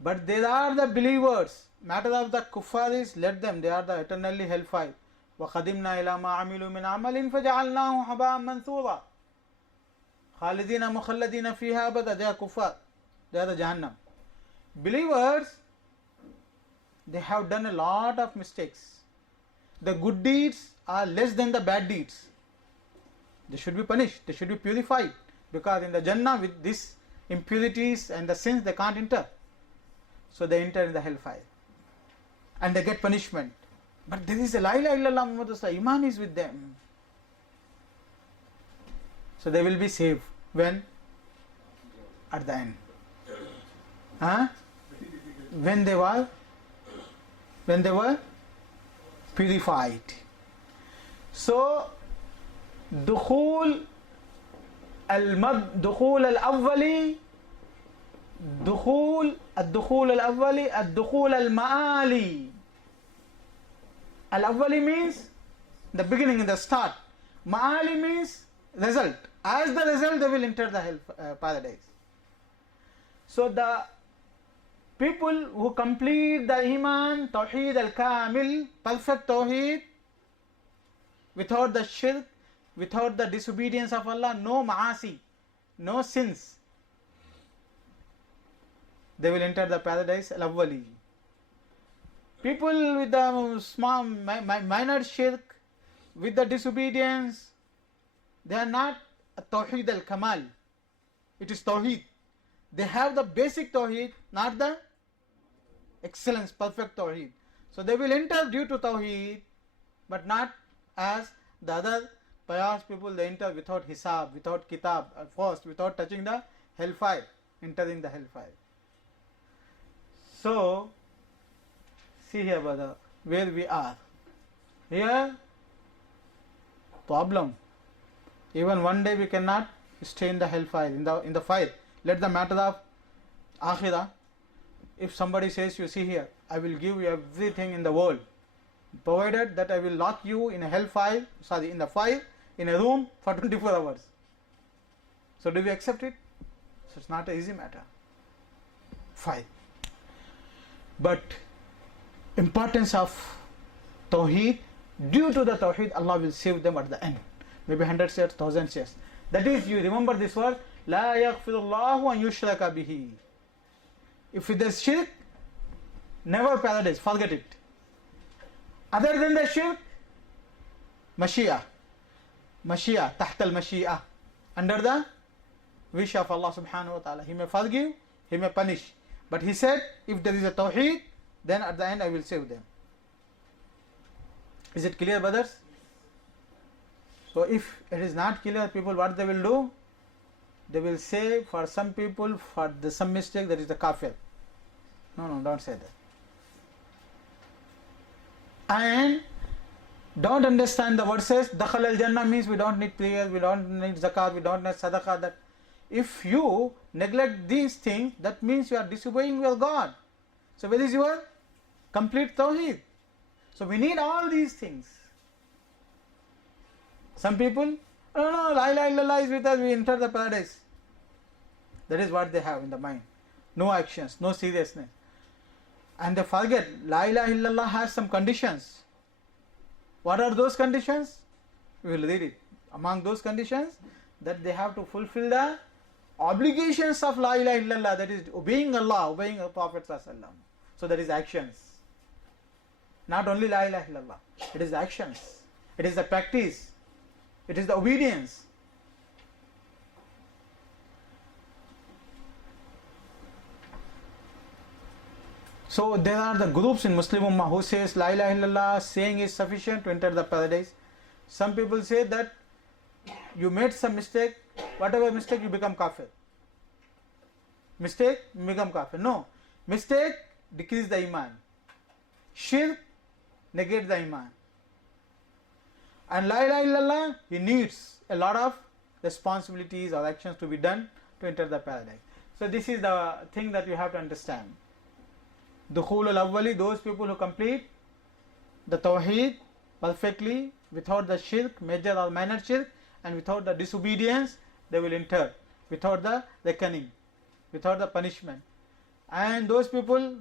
But there are the believers. Matter of the kuffar is, let them, they are the eternally hellfire. وَقَدِمْنَا إِلَى مَا عَمِلُوا مِنْ عَمَلٍ فَجَعَلْنَاهُ حَبَاءً مَنْثُورًا خَالِدِينَ مُخَلَّدِينَ فِيهَا أَبَدًا. They are kuffar. They are the Jahannam. Believers, they have done a lot of mistakes. The good deeds are less than the bad deeds. They should be punished. They should be purified. Because in the Jannah, with these impurities and the sins, they can't enter. So they enter in the hellfire. And they get punishment. But there is a La ilaha illallah Muhammad Rasulullah, Iman is with them. So they will be saved. When? At the end. Huh? When they were purified. So دخول الأولي الدخول المآلي. Al-Awwali means the beginning, the start. Ma'ali means result. As the result, they will enter the hell, paradise. So the people who complete the Iman, Tauheed al-Kamil, perfect Tauheed, without the shirk, without the disobedience of Allah, no ma'asi, no sins, they will enter the paradise al-Awwali. People with the small, minor shirk, with the disobedience, they are not a Tauheed al-Kamal. It is Tauheed. They have the basic Tauheed, not the excellence, perfect Tauheed. So they will enter due to Tauheed, but not as the other pious people. They enter without Hisab, without Kitaab, first, without touching the hellfire, entering the hellfire. So, see here, brother, where we are. Here, problem. Even one day we cannot stay in the hellfire, in the fire. Let the matter of Akhirah. If somebody says, you see here, I will give you everything in the world, provided that I will lock you in a hellfire, in the fire, in a room for 24 hours. So do we accept it? So it's not an easy matter. Fire. But importance of Tawheed, due to the Tawheed, Allah will save them at the end. Maybe 100 years, 1000 years. That is, you remember this word, La yaghfirullahu an yushraka bihi. If it is shirk, never paradise, forget it. Other than the shirk, Mashiach, Taht al-Mashiach, under the wish of Allah subhanahu wa ta'ala. He may forgive, He may punish. But He said, if there is a Tawheed, then at the end I will save them. Is it clear, brothers? So if it is not clear, people, what they will do? They will say, for some people, for some mistake, there is the kafir. No, don't say that. And don't understand the verses. Dakhal al-Jannah means we don't need prayers, we don't need zakat, we don't need sadaqah. That if you neglect these things, that means you are disobeying your God. So where is your complete Tawheed? So we need all these things. Some people, no, La ilaha illallah is with us, we enter the paradise. That is what they have in the mind. No actions, no seriousness. And they forget, La ilaha illallah has some conditions. What are those conditions? We will read it. Among those conditions, that they have to fulfill the obligations of La ilaha illallah, that is obeying Allah, obeying the Prophet sallallahu. So that is actions. Not only La ilaha illallah, it is the actions. It is the practice. It is the obedience. So there are the groups in Muslim Ummah who says La ilaha illallah saying is sufficient to enter the paradise. Some people say that you made some mistake, whatever mistake, you become kafir. Mistake, you become kafir. No. Mistake, decrease the iman. Shirk, negate the iman. And La ilaha illallah, he needs a lot of responsibilities or actions to be done to enter the paradise. So this is the thing that you have to understand. Dukhul al-Awwali, those people who complete the Tawheed perfectly, without the shirk, major or minor shirk, and without the disobedience, they will enter, without the reckoning, without the punishment. And those people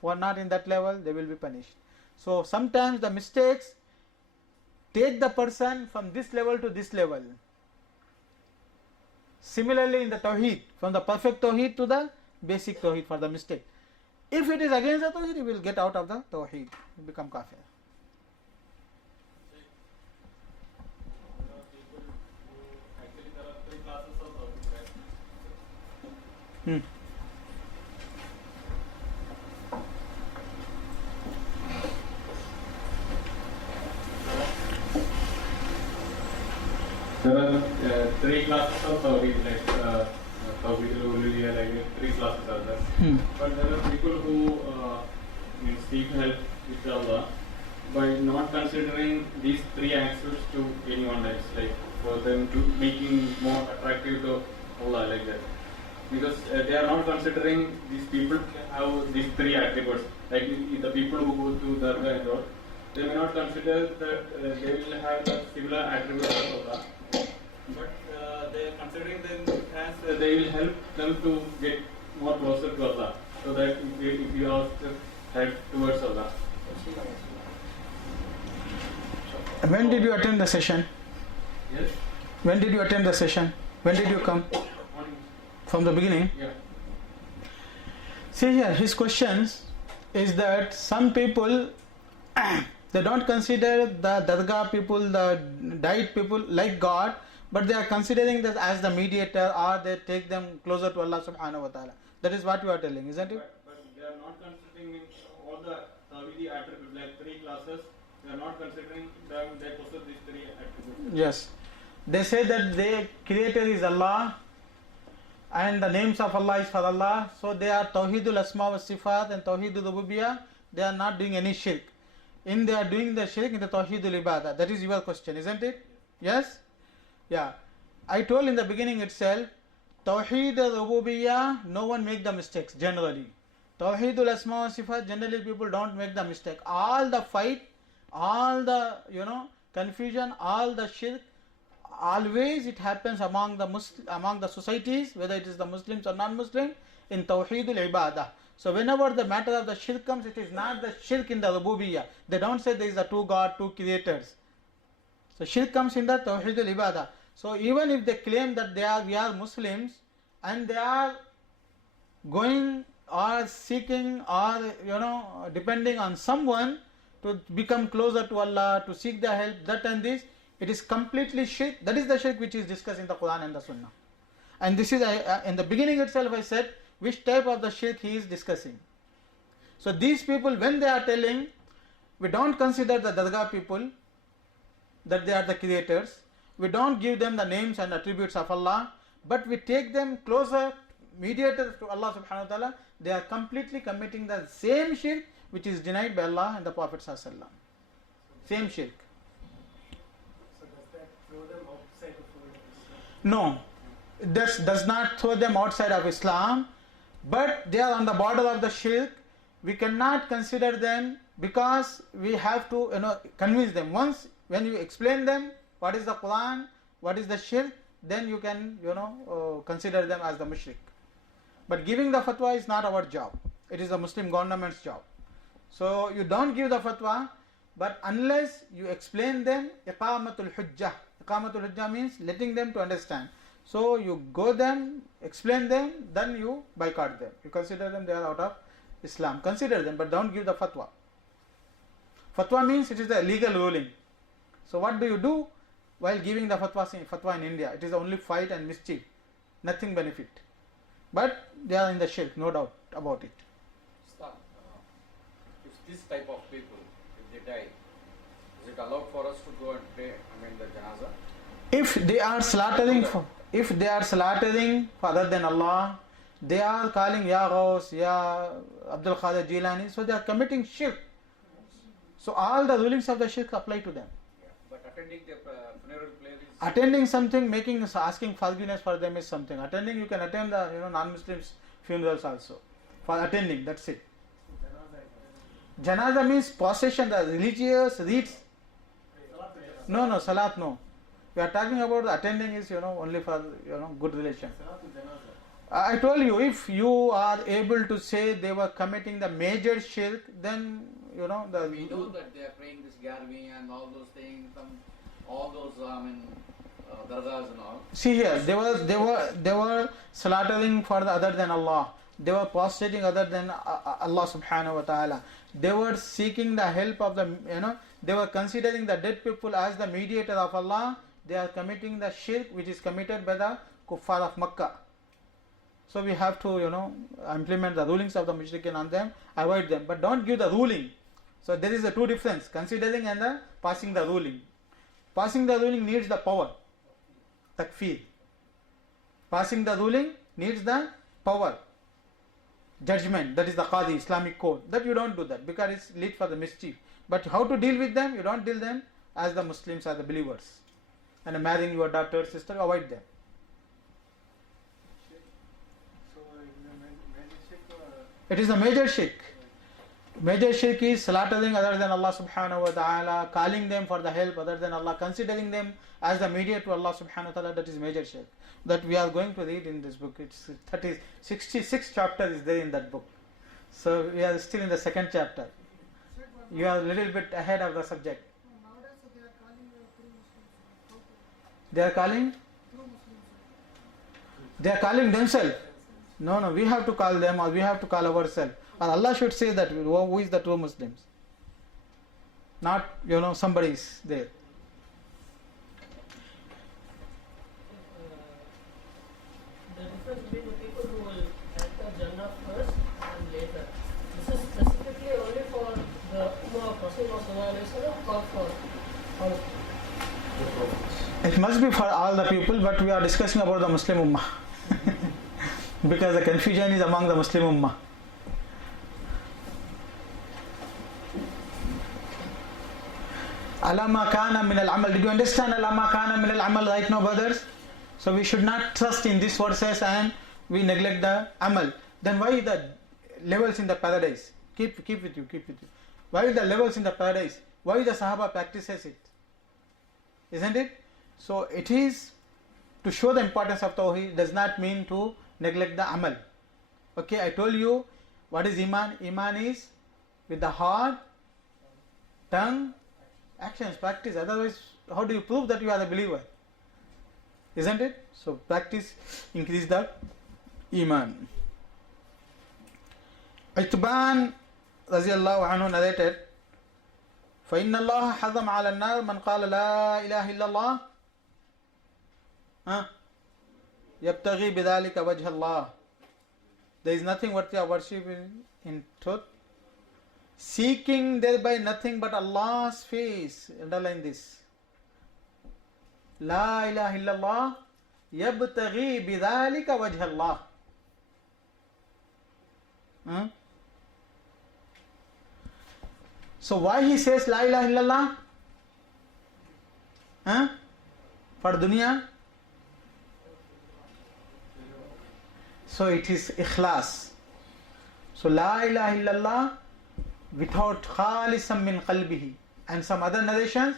who are not in that level, they will be punished. So sometimes the mistakes take the person from this level to this level. Similarly in the Tawheed, from the perfect Tawheed to the basic Tawheed for the mistake. If it is against the Tawheed, he will get out of the Tawheed, he become kafir. Actually, there are 3 classes of Tawheed, right? There are three classes of Tauheed, like Tauheed-Uluhiyya, like three classes are there. But there are people who seek help with Allah by not considering these three aspects to anyone else, like for them to making more attractive to Allah, like that. Because they are not considering these people have these three attributes. Like the people who go to Dargah and all, they may not consider that they will have the similar attributes as Allah. But they are considering them as they will help them to get more closer to Allah. So that if you ask help towards Allah. When did you attend the session? Yes. When did you attend the session? When did you come? Morning. From the beginning? Yeah. See here, his questions is that some people they don't consider the Dargah people, the died people like God, but they are considering that as the mediator, or they take them closer to Allah subhanahu wa ta'ala. That is what you are telling, isn't it? But they are not considering all the Tawhidi attributes, like three classes. They are not considering them, they possess these three attributes. Yes. They say that the creator is Allah and the names of Allah is for Allah. So they are Tawheedul Asma wa Sifat and Tawheedul Rububiyyah. They are not doing any shirk. They are doing the shirk in the Tawheedul Ibadah. That is your question, isn't it? Yes? Yeah. I told in the beginning itself, Tawheedul Rububiyyah, no one make the mistakes generally. Tawheedul Asma wa Sifat, generally people don't make the mistake. All the fight, all the confusion, all the shirk, always it happens among the societies, whether it is the Muslims or non-Muslim, in Tawheedul Ibadah. So whenever the matter of the shirk comes, it is not the shirk in the Rububiyyah. They don't say there is a two God, two creators. So shirk comes in the Tawheedul Ibadah. So even if they claim that we are Muslims and they are going or seeking or depending on someone to become closer to Allah, to seek the help, that and this, it is completely shirk. That is the shirk which is discussed in the Quran and the Sunnah. And this is, in the beginning itself I said, which type of the shirk he is discussing. So these people, when they are telling, we don't consider the Dargah people, that they are the creators, we don't give them the names and attributes of Allah, but we take them closer, mediators to Allah subhanahu wa ta'ala, they are completely committing the same shirk which is denied by Allah and the Prophet sallallahu alaihi wasallam. Same shirk. So does that throw them outside of Islam? No, this does not throw them outside of Islam, but they are on the border of the shirk. We cannot consider them because we have to convince them. Once when you explain them what is the Quran, what is the shirk, then you can consider them as the mushrik. But giving the fatwa is not our job. It is the Muslim government's job. So you don't give the fatwa, but unless you explain them, iqamatul hujjah. Iqamatul hujjah means letting them to understand. So you go them, explain them, then you boycott them. You consider them they are out of Islam. Consider them, but don't give the fatwa. Fatwa means it is the legal ruling. So what do you do while giving the fatwa in India? It is only fight and mischief, nothing benefit. But they are in the shirk, no doubt about it. Ustad, if this type of people, if they die, is it allowed for us to go and pray, the janazah? If they are slaughtering for other than Allah, they are calling Ya Ghaus, Ya Abdul Qadir Jilani, so they are committing shirk. So all the rulings of the shirk apply to them. Yeah. But attending the funeral prayer is... Attending something, asking forgiveness for them is something. Attending, you can attend the non-Muslims funerals also. For attending, that's it. Janaza means procession, the religious rites. No, salat no. We are talking about the attending is only for good relation. I told you, if you are able to say they were committing the major shirk, then We know that they are praying this Garvi and all those things, all those dargahs and all. See here, they were slaughtering for the other than Allah. They were prostrating other than Allah subhanahu wa ta'ala. They were seeking the help of they were considering the dead people as the mediator of Allah. They are committing the shirk which is committed by the kuffar of Makkah. So we have to implement the rulings of the mushrikeen on them, avoid them, but don't give the ruling. So there is a two difference, considering and passing the ruling. Passing the ruling needs the power. takfir. Passing the ruling needs the power, judgment, that is the qadi, Islamic code. That you don't do that because it's lead for the mischief. But how to deal with them? You don't deal them as the Muslims, as the believers. And marrying your daughter, sister, avoid them. So, major shirk, It is a major shirk. Major shirk is slaughtering other than Allah subhanahu wa ta'ala, calling them for the help other than Allah, considering them as the mediator to Allah subhanahu wa ta'ala. That is major shirk. That we are going to read in this book. It's 66 chapters is there in that book. So we are still in the second chapter. You are a little bit ahead of the subject. nowadays they are calling through Muslims. They are calling? Through Muslims. They are calling themselves. No, we have to call them or we have to call ourselves. Or Allah should say that who is the true Muslims. Not, somebody is there. The difference between the people who will enter Jannah first and later. This is specifically only for the Ummah of Rasulullah or for all? It must be for all the people, but we are discussing about the Muslim Ummah. Because the confusion is among the Muslim Ummah. Alama kana min al-amal. Did you understand alama kana min al-amal right now, brothers? So we should not trust in these verses and we neglect the amal. Then why the levels in the paradise? Keep with you. Why the levels in the paradise? Why the Sahaba practices it? Isn't it? So it is to show the importance of Tauheed, does not mean to neglect the amal. Okay, I told you what is Iman. Iman is with the heart, tongue, actions, practice. Otherwise, how do you prove that you are a believer? Isn't it? So practice, increase the Iman. Itban Raziyallahu anhu narrated, فَإِنَّ اللَّهَ حَرَّمَ عَلَى النَّارِ مَنْ قَالَ لَا إِلَهَ إِلَّا اللَّهِ يَبْتَغِي بِذَلِكَ وَجْهَ اللَّهِ. There is nothing worthy of worship in truth, seeking thereby nothing but Allah's face. Underline this. La ilaha illallah yabtaghi bidhalika wajha Allah. So why he says La ilaha illallah? For dunya? So it is ikhlas. So La ilaha illallah without khalisam min qalbihi. And some other narrations,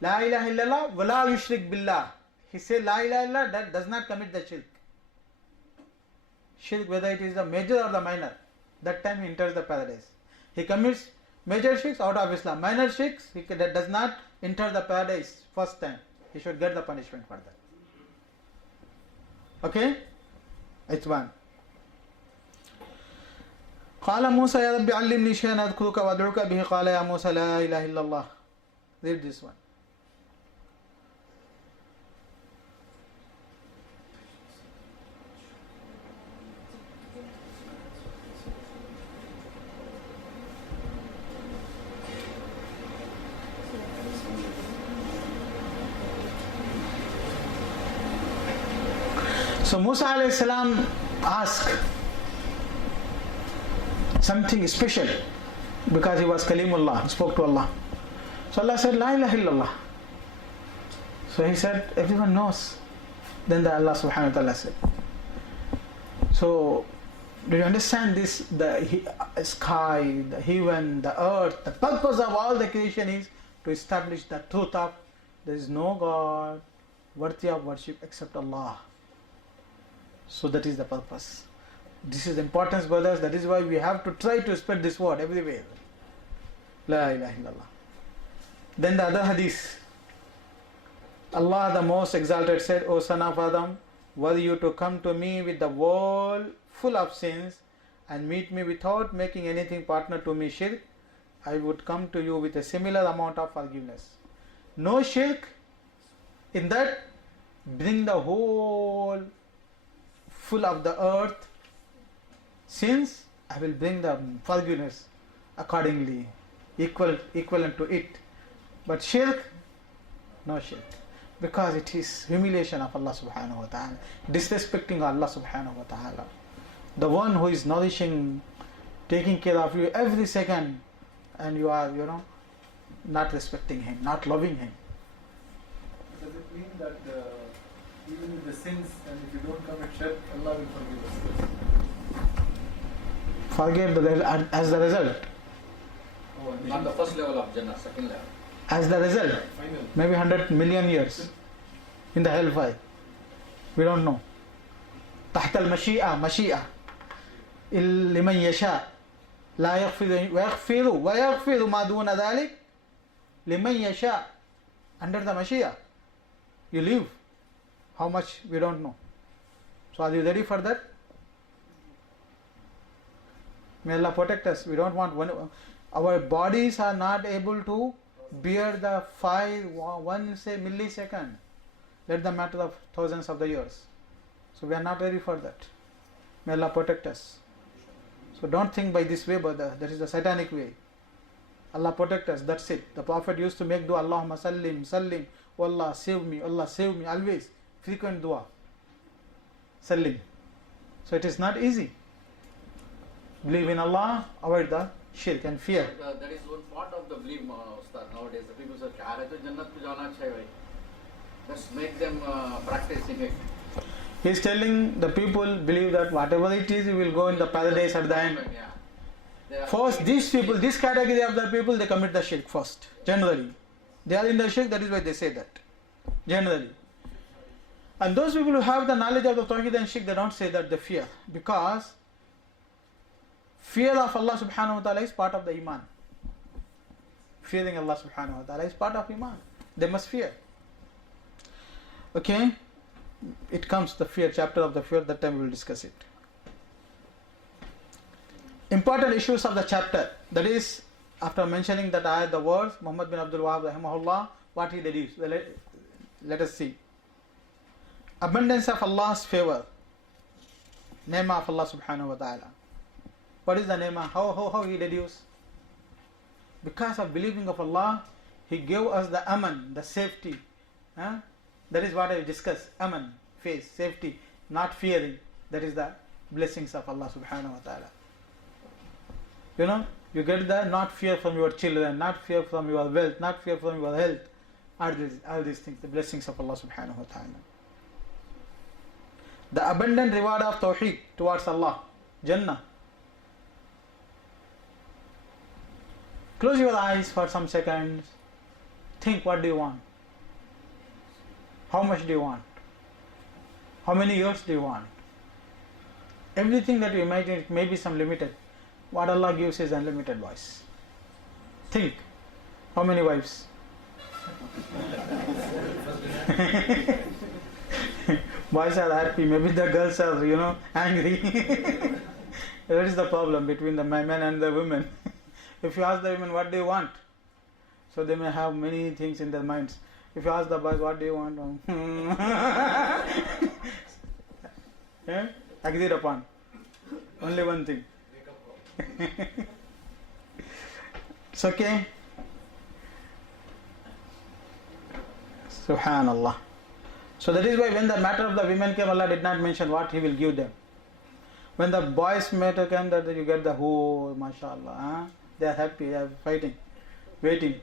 La ilaha illallah wa la yushrik billah. He said La ilaha illallah, that does not commit the shirk. Shirk, whether it is the major or the minor, that time he enters the paradise. He commits major shirks out of Islam. Minor shirks, that does not enter the paradise first time. He should get the punishment for that. Okay? It's one. قال موسى يا رب علمني شيئا أذكرك وأدعوك به قال يا موسى لا إله إلا الله. Read this one. So Musa alayhi salam asked something special because he was Kalimullah, he spoke to Allah. So Allah said, La ilaha illallah. So he said, everyone knows. Then Allah subhanahu wa ta'ala said. So, do you understand this? The sky, the heaven, the earth, the purpose of all the creation is to establish the truth of there is no God worthy of worship except Allah. So that is the purpose. This is the importance, brothers. That is why we have to try to spread this word everywhere. La ilaha illallah. Then the other hadith. Allah the Most Exalted said, O son of Adam, were you to come to me with the world full of sins and meet me without making anything partner to me shirk, I would come to you with a similar amount of forgiveness. No shirk, in that bring the whole full of the earth sins, I will bring the forgiveness accordingly, equivalent to it. But shirk, no shirk. Because it is humiliation of Allah subhanahu wa ta'ala, disrespecting Allah subhanahu wa ta'ala. The one who is nourishing, taking care of you every second, and you are, not respecting Him, not loving Him. Does it mean that even with the sins, and if you don't commit shirk, Allah will forgive us? Forget as the result. Not the first level of Jannah, second level. As the result, Final. maybe 100 million years in the hellfire. We don't know. تحت المشيئة مشيئة لمن يشاء لا يغفر ويغفر ما دون ذلك لمن يشاء. Under the Mashiach you live. How much we don't know. So are you ready for that? May Allah protect us. We don't want our bodies are not able to bear the fire 1 millisecond. Let the matter of thousands of the years. So we are not ready for that. May Allah protect us. So don't think by this way, but that is the satanic way. Allah protect us, that's it. The Prophet used to make dua, Allahumma sallim, sallim, oh Allah save me, always. Frequent dua. Sallim. So it is not easy. Believe in Allah, avoid the shirk and fear. That is one part of the belief, Ustad. Nowadays, the people say, "Kya hai to Jannat ko jana hai bhai." Just make them practicing it. He is telling the people, believe that whatever it is, you will go in the paradise at the end. Yeah. First, these people, this category of the people, they commit the shirk first. Generally. They are in the shirk, that is why they say that. Generally. And those people who have the knowledge of the Tauheed and shirk, they don't say that they fear. Because fear of Allah subhanahu wa ta'ala is part of the Iman. Fearing Allah subhanahu wa ta'ala is part of Iman. They must fear. Okay? It comes, the fear, chapter of the fear, that time we will discuss it. Important issues of the chapter. That is, after mentioning that ayat, the words, Muhammad bin Abdul Wahab rahimahullah, what he deduced. Let us see. Abundance of Allah's favor. Nema of Allah subhanahu wa ta'ala. What is the nema? How he deduced? Because of believing of Allah, He gave us the aman, the safety. That is what I discussed. Aman, faith, safety, not fearing. That is the blessings of Allah subhanahu wa ta'ala. You get the not fear from your children, not fear from your wealth, not fear from your health. All these things, the blessings of Allah subhanahu wa ta'ala. The abundant reward of Tauheed towards Allah. Jannah. Close your eyes for some seconds. Think, what do you want? How much do you want? How many years do you want? Everything that you imagine, it may be some limited. What Allah gives is unlimited voice. Think. How many wives? Boys are happy, maybe the girls are, angry. That is the problem between the men and the women. If you ask the women, what do you want? So they may have many things in their minds. If you ask the boys, what do you want? Agreed upon. Only one thing. It's okay. Subhanallah. So that is why when the matter of the women came, Allah did not mention what He will give them. When the boys matter came, that you get the whole, mashallah. They are happy, they are fighting, waiting.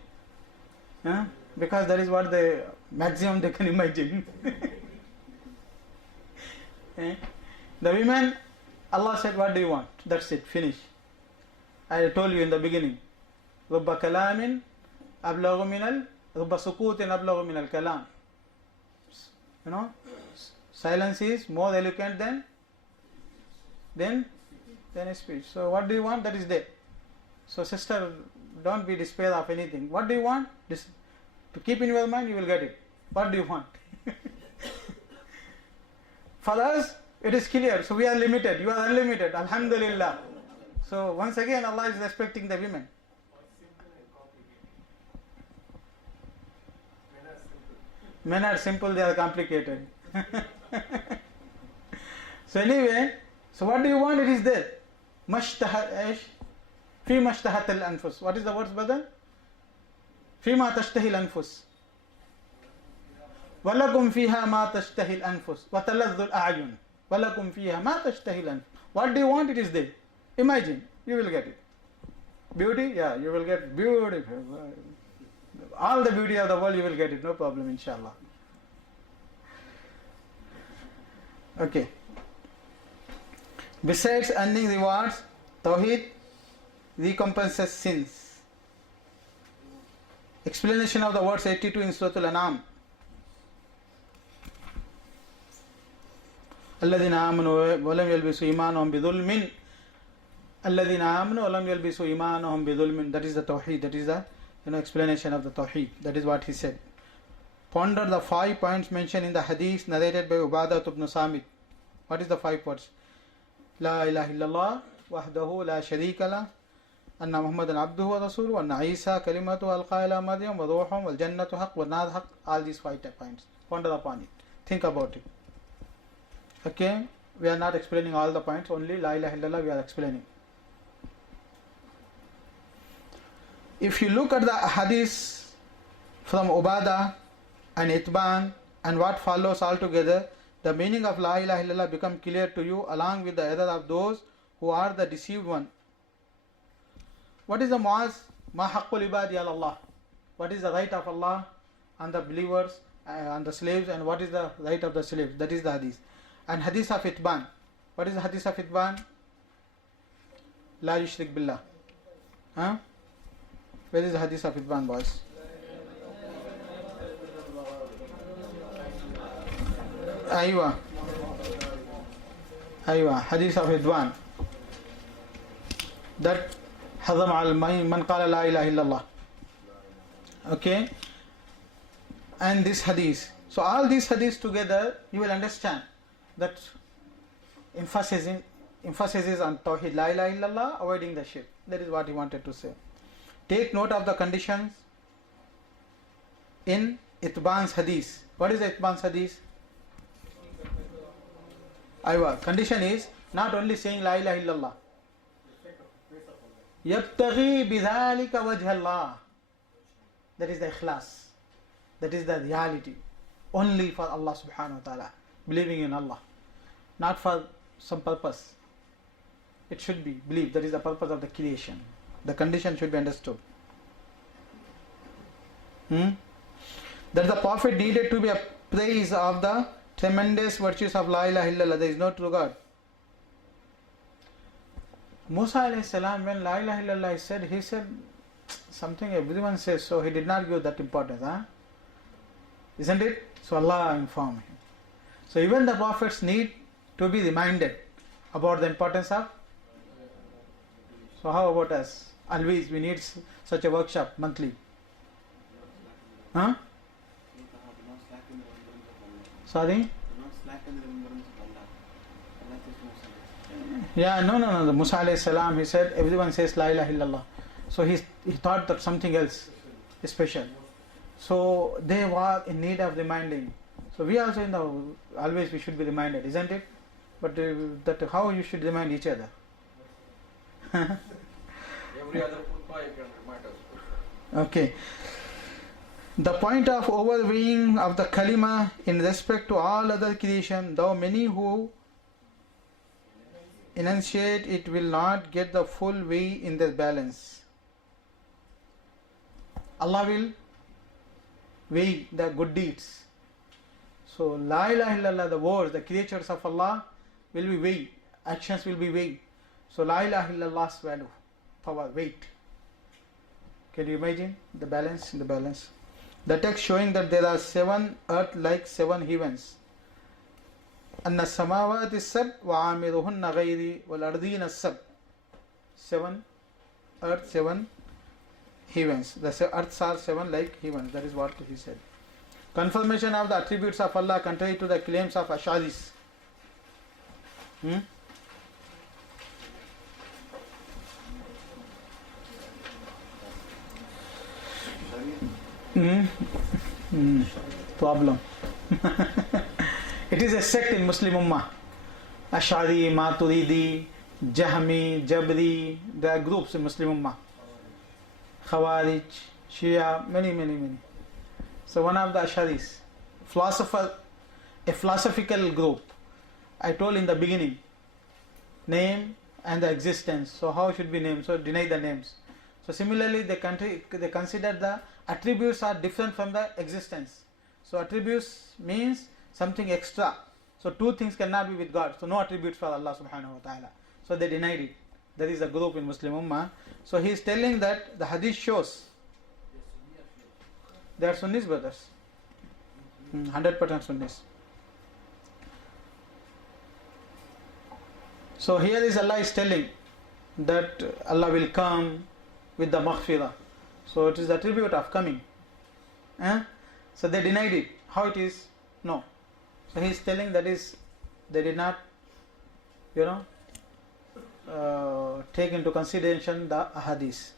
Because that is what the maximum they can imagine. The women, Allah said, what do you want? That's it, finish. I told you in the beginning. رُبَّ كَلَامٍ أَبْلَغُ مِنَ رُبَّ سُكُوتٍ أَبْلَغُ مِنَ الْكَلَامِ. Silence is more eloquent than speech. So what do you want? That is there. So sister, don't be despair of anything. What do you want? To keep in your mind, you will get it. What do you want? For us, it is clear. So we are limited. You are unlimited. Alhamdulillah. So once again, Allah is respecting the women. Men are simple, they are complicated. So anyway, so what do you want? It is there. Mashtahat ish. Fi mashtahat al-anfus. What is the words, brother? Fima tashtahil anfus. وَلَكُمْ فِيهَا مَا تَشْتَهِي الْأَنفُسُ وَتَلَذُّ الْأَعْيُنُ وَلَكُمْ فِيهَا مَا تَشْتَهِي الْأَنفُسُ. What do you want? It is there. Imagine, you will get it. Beauty? Yeah, you will get beautiful. All the beauty of the world you will get it, no problem, inshallah. Okay. Besides earning rewards, Tauheed recompenses sins. Explanation of the verse 82 in Surah Al-An'am. الذين آمنوا ولم يلبسوا إيمانهم بظلم الذين آمنوا ولم يلبسوا إيمانهم بظلم. That is the Tauheed. That is the explanation of the Tauheed. That is what he said. Ponder the 5 points mentioned in the hadith narrated by Ubadah ibn Samit. What is the 5 words? لا إله إلا الله وحده لا شريك له أن محمدا عبده ورسوله وأن عيسى كلمته ألقاها إلى مريم وروح والجنة حق والنار حق. All these 5 points. Ponder upon it. Think about it. Okay, we are not explaining all the points, only La ilaha illallah we are explaining. If you look at the hadith from Ubadah and Itban and what follows altogether, the meaning of La ilaha illallah become clear to you along with the error of those who are the deceived one. What is the Muaz? Ma haqqul ibadi ala Allah. What is the right of Allah on the believers, on the slaves, and what is the right of the slaves? That is the hadith. And hadith of Itban. What is the hadith of Itban? La yushrik billah. Huh? Where is the hadith of Itban, boys? Aywa. Hadith of Itban. That Hazam al man qala la ilaha illallah. Okay? And this hadith. So all these hadiths together, you will understand that emphasis is on Tawheed, La ilaha illallah, avoiding the shirk. That is what he wanted to say. Take note of the conditions in Itban's hadith. What is the Itban's hadith? Aywa. Condition is not only saying La ilaha illallah. Yabtaghi bidhalika wajha Allah. That is the ikhlas. That is the reality. Only for Allah subhanahu wa ta'ala. Believing in Allah. Not for some purpose. It should be believed. That is the purpose of the creation. The condition should be understood. That the Prophet needed to be a praise of the tremendous virtues of La ilaha illallah. There is no true God. Musa alayhi salam, when La ilaha illallah said, he said something everyone says, so he did not give that importance. Isn't it? So Allah informed him. So even the prophets need to be reminded about the importance of. So how about us? Always we need such a workshop monthly. Huh? Sorry? Yeah, no. The Musa alayhi salam, he said everyone says La ilaha illallah. So he thought that something else is special. So they were in need of reminding. So we also always we should be reminded, isn't it? But that how you should remind each other. Every other khutbah you can remind us. Okay. The point of overweighing of the kalima in respect to all other creation, though many who enunciate it will not get the full weight in their balance. Allah will weigh the good deeds. So La ilaha illallah, the words, the creatures of Allah will be weighed. Actions will be weighed. So La ilaha illallah's value, power, weight. Can you imagine the balance in the balance? The text showing that there are 7 earth like 7 heavens. أن السماوات السبع وعامرهن غيري والأرضين السبع. 7 earth, 7 heavens. The earths are 7 like heavens. That is what he said. Confirmation of the attributes of Allah contrary to the claims of Ash'aris. Problem. It is a sect in Muslim Ummah. Ash'ari, Maturidi, Jahmi, Jabri. There are groups in Muslim Ummah. Khawarij, Shia, many. So one of the Ash'aris a philosophical group. I told in the beginning, name and the existence. So how should be named? So deny the names. So similarly, they consider the attributes are different from the existence. So attributes means something extra. So two things cannot be with God. So no attributes for Allah subhanahu wa ta'ala. So they denied it. There is a group in Muslim Ummah. So he is telling that the hadith shows they are Sunnis brothers. 100% Sunnis. So here is Allah is telling that Allah will come with the maghfirah. So it is the attribute of coming. So they denied it. How it is? No. So he is telling that is they did not, take into consideration the hadith.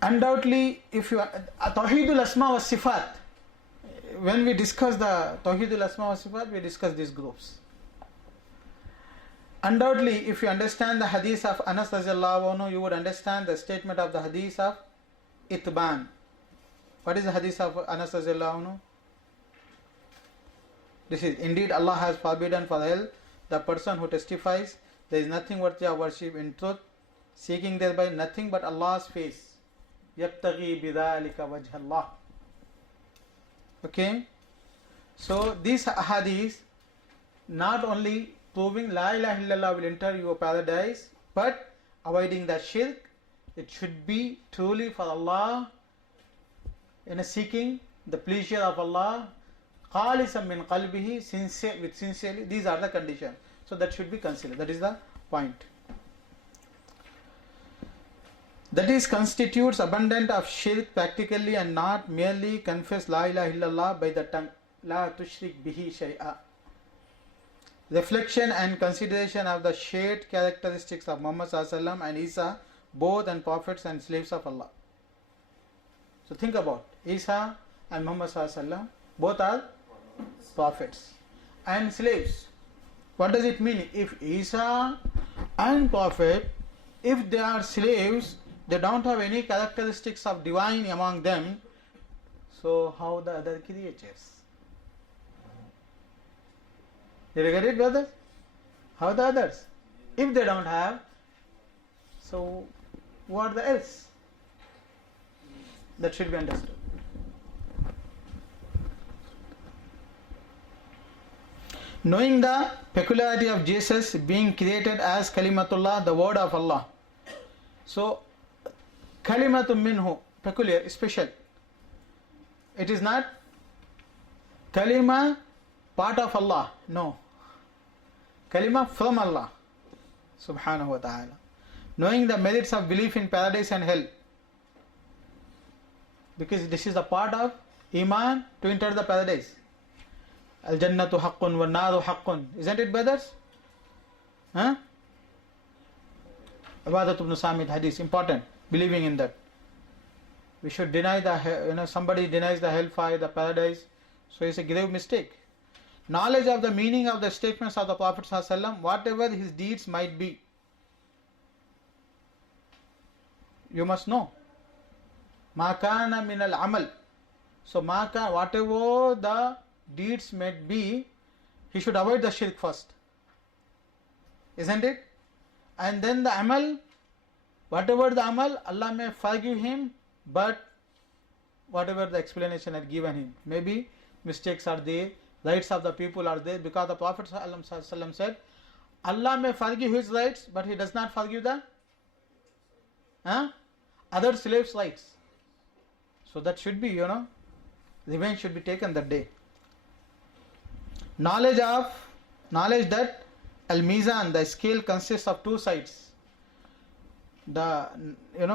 Undoubtedly, if you Tauheedul Asma wa Sifat, when we discuss the Tauheedul Asma wa Sifat, we discuss these groups. Undoubtedly, if you understand the hadith of Anas radiallahu anhu, you would understand the statement of the hadith of Itban. What is the hadith of Anas radiallahu anhu? This is, indeed Allah has forbidden for hell the person who testifies there is nothing worthy of worship in truth, seeking thereby nothing but Allah's face. يَبْتَغِي بِذَلِكَ وَجْهَ اللَّهِ. Okay? So these hadiths not only proving La ilaha illallah will enter your paradise, but avoiding the shirk, it should be truly for Allah, seeking the pleasure of Allah, khalisan min qalbihi, with sincerely. These are the conditions. So that should be considered. That is the point. That is constitutes abundant of shirk practically and not merely confess La ilaha illallah by the tongue. La tushrik bihi shay'a. Reflection and consideration of the shared characteristics of Muhammad sallallahu and Isa, both and prophets and slaves of Allah. So think about Isa and Muhammad sallallahu, both are prophets and slaves. What does it mean? If Isa and prophet, if they are slaves, they don't have any characteristics of divine among them, so how the other creatures? Did you get it, brothers? How the others? If they don't have, so what the else? That should be understood. Knowing the peculiarity of Jesus being created as Kalimatullah, the word of Allah. So, Kalimatum minhu, peculiar, special. It is not Kalima, part of Allah. No. Kalima from Allah. Subhanahu wa ta'ala. Knowing the merits of belief in paradise and hell. Because this is the part of Iman to enter the paradise. Al-Jannatu haqqun wa naru haqqun. Isn't it, brothers? Ibadat ibn Samit hadith, important. Believing in that. We should deny the, somebody denies the hellfire, the paradise. So it's a grave mistake. Knowledge of the meaning of the statements of the Prophet ﷺ, whatever his deeds might be. You must know. Ma kana min al-amal. So whatever the deeds might be, he should avoid the shirk first. Isn't it? And then the amal, whatever the amal, Allah may forgive him, but whatever the explanation had given him, maybe mistakes are there, rights of the people are there, because the Prophet ﷺ said, Allah may forgive his rights, but he does not forgive the other slaves' rights. So that should be, revenge should be taken that day. Knowledge that al-mizan, the scale, consists of two sides. The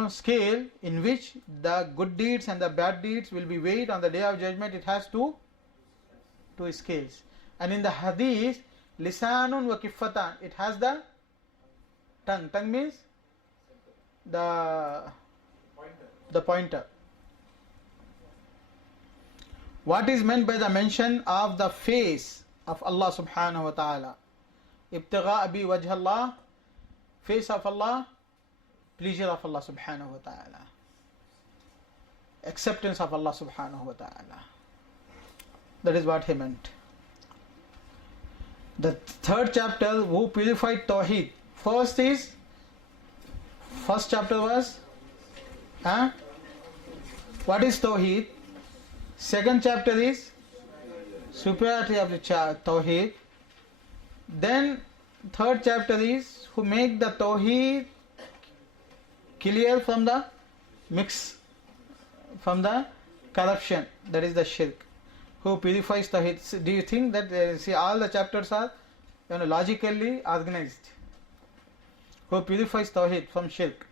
scale in which the good deeds and the bad deeds will be weighed on the day of judgment, it has two scales. And in the hadith, lisanun wa kiffatan, it has the tongue. Tongue means the pointer. What is meant by the mention of the face of Allah subhanahu wa ta'ala? Ibtigha bi wajh Allah, face of Allah, pleasure of Allah subhanahu wa ta'ala, acceptance of Allah subhanahu wa ta'ala. That is what he meant. The third chapter, who purified Tauheed. First chapter was what is Tauheed? Second chapter is superiority of the Tauheed. Then third chapter is who make the Tauheed clear from the mix, from the corruption, that is the shirk. Who purifies Tauheed. Do you think that see all the chapters are logically organized? Who purifies Tauheed from shirk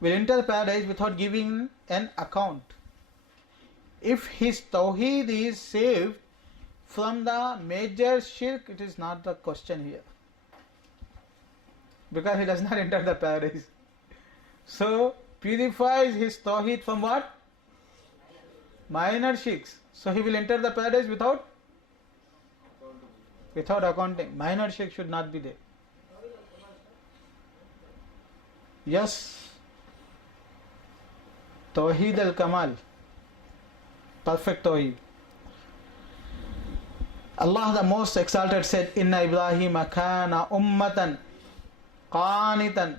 will enter paradise without giving an account. If his Tauheed is saved from the major shirk, it is not the question here, because he does not enter the paradise. So purifies his Tauheed from what? Minor shirks. So he will enter the paradise without accounting. Minor shirk should not be there. Yes. Tauheed al-Kamal. Perfect Tauheed. Allah the Most Exalted said, Inna Ibrahim kana ummatan qanitan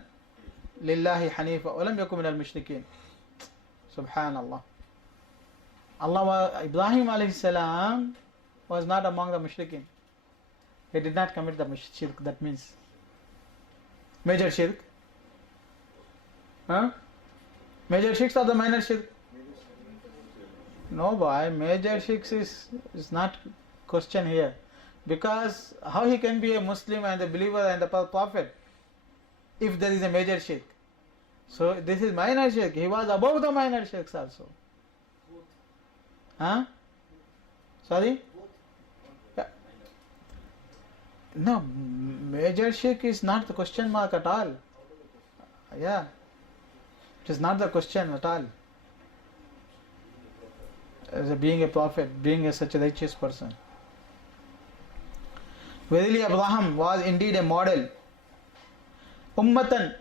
lillahi hanifa walam yakun minal mushrikeen. Subhanallah. Ibrahim alayhi salam was not among the mushrikeen. He did not commit the shirk. That means major shirk. Major shirks or the minor shirk? No boy, major shirks is not question here. Because how he can be a Muslim and a believer and a prophet if there is a major shirk? So this is minor shirk. He was above the minor shirks also. Sorry? Yeah. No, major shirk is not the question mark at all. Yeah. It is not the question at all. As being a prophet, being such a righteous person. Verily Abraham was indeed a model. Ummatan.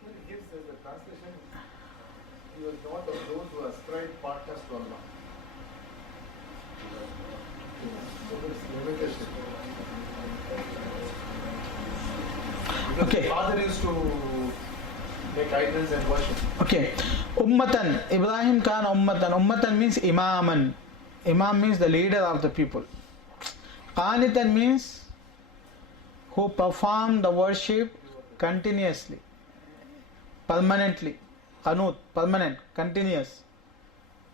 When he gives the translation, he was not of those who ascribe partners to Allah. So there is limitation. Because Okay. the father used to make idols and worship. Okay. Ummatan. Ibrahim kana ummatan. Ummatan means imaman. Imam means the leader of the people. Qanitan means who perform the worship continuously, permanently. Qanut, permanent, continuous.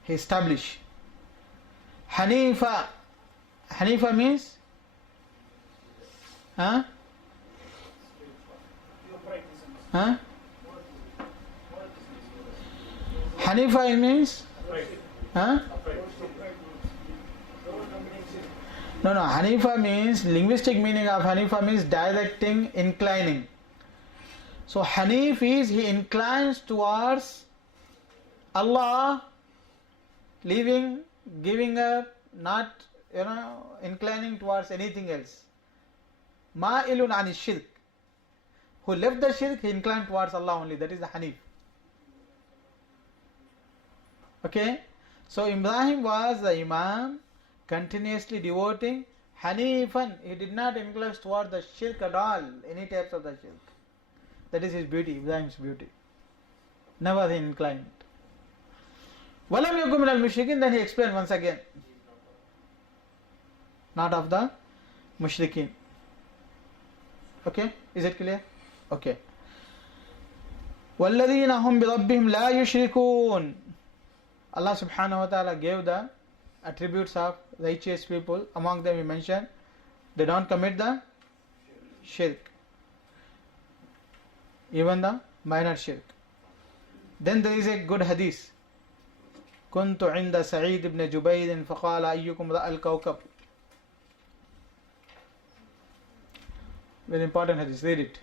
He establish. Hanifa. Hanifa means Hanifa means No, Hanifa means, linguistic meaning of Hanifa means directing, inclining. So Hanif is he inclines towards Allah, leaving, giving up, not inclining towards anything else. Ma'ilun ani shirk. Who left the shirk, he inclined towards Allah only. That is the Hanif. Okay? So Ibrahim was the Imam, continuously devoting. Hanifan, he did not incline towards the shirk at all, any types of the shirk. That is his beauty, Ibrahim's beauty. Never he inclined. Walam yakum minal mushrikin, then he explained once again. Not of the mushrikeen. Okay? Is it clear? Okay. وَالَّذِينَ هُمْ بِرَبِّهِمْ لَا يُشْرِكُونَ. Allah subhanahu wa ta'ala gave the attributes of righteous people. Among them he mentioned, they don't commit the shirk. Even the minor shirk. Then there is a good hadith. كنت عند سعيد بن جبير فقال أيكم رأى الكوكب. Very important hadith. Read it.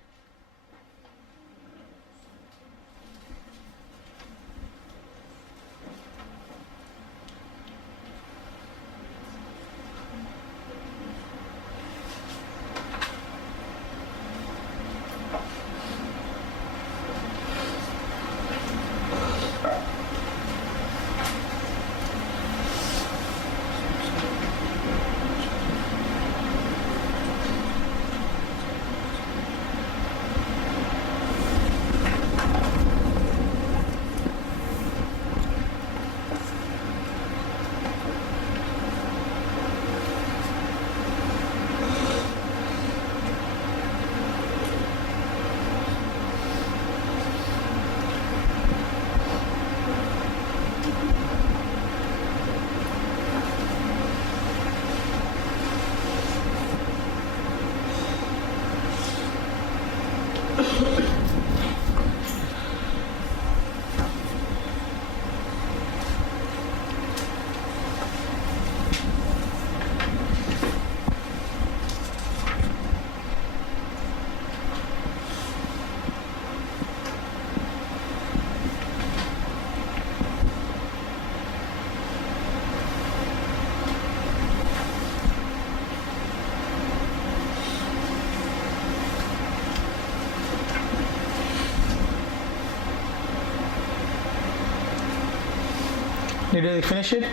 Did you finish it?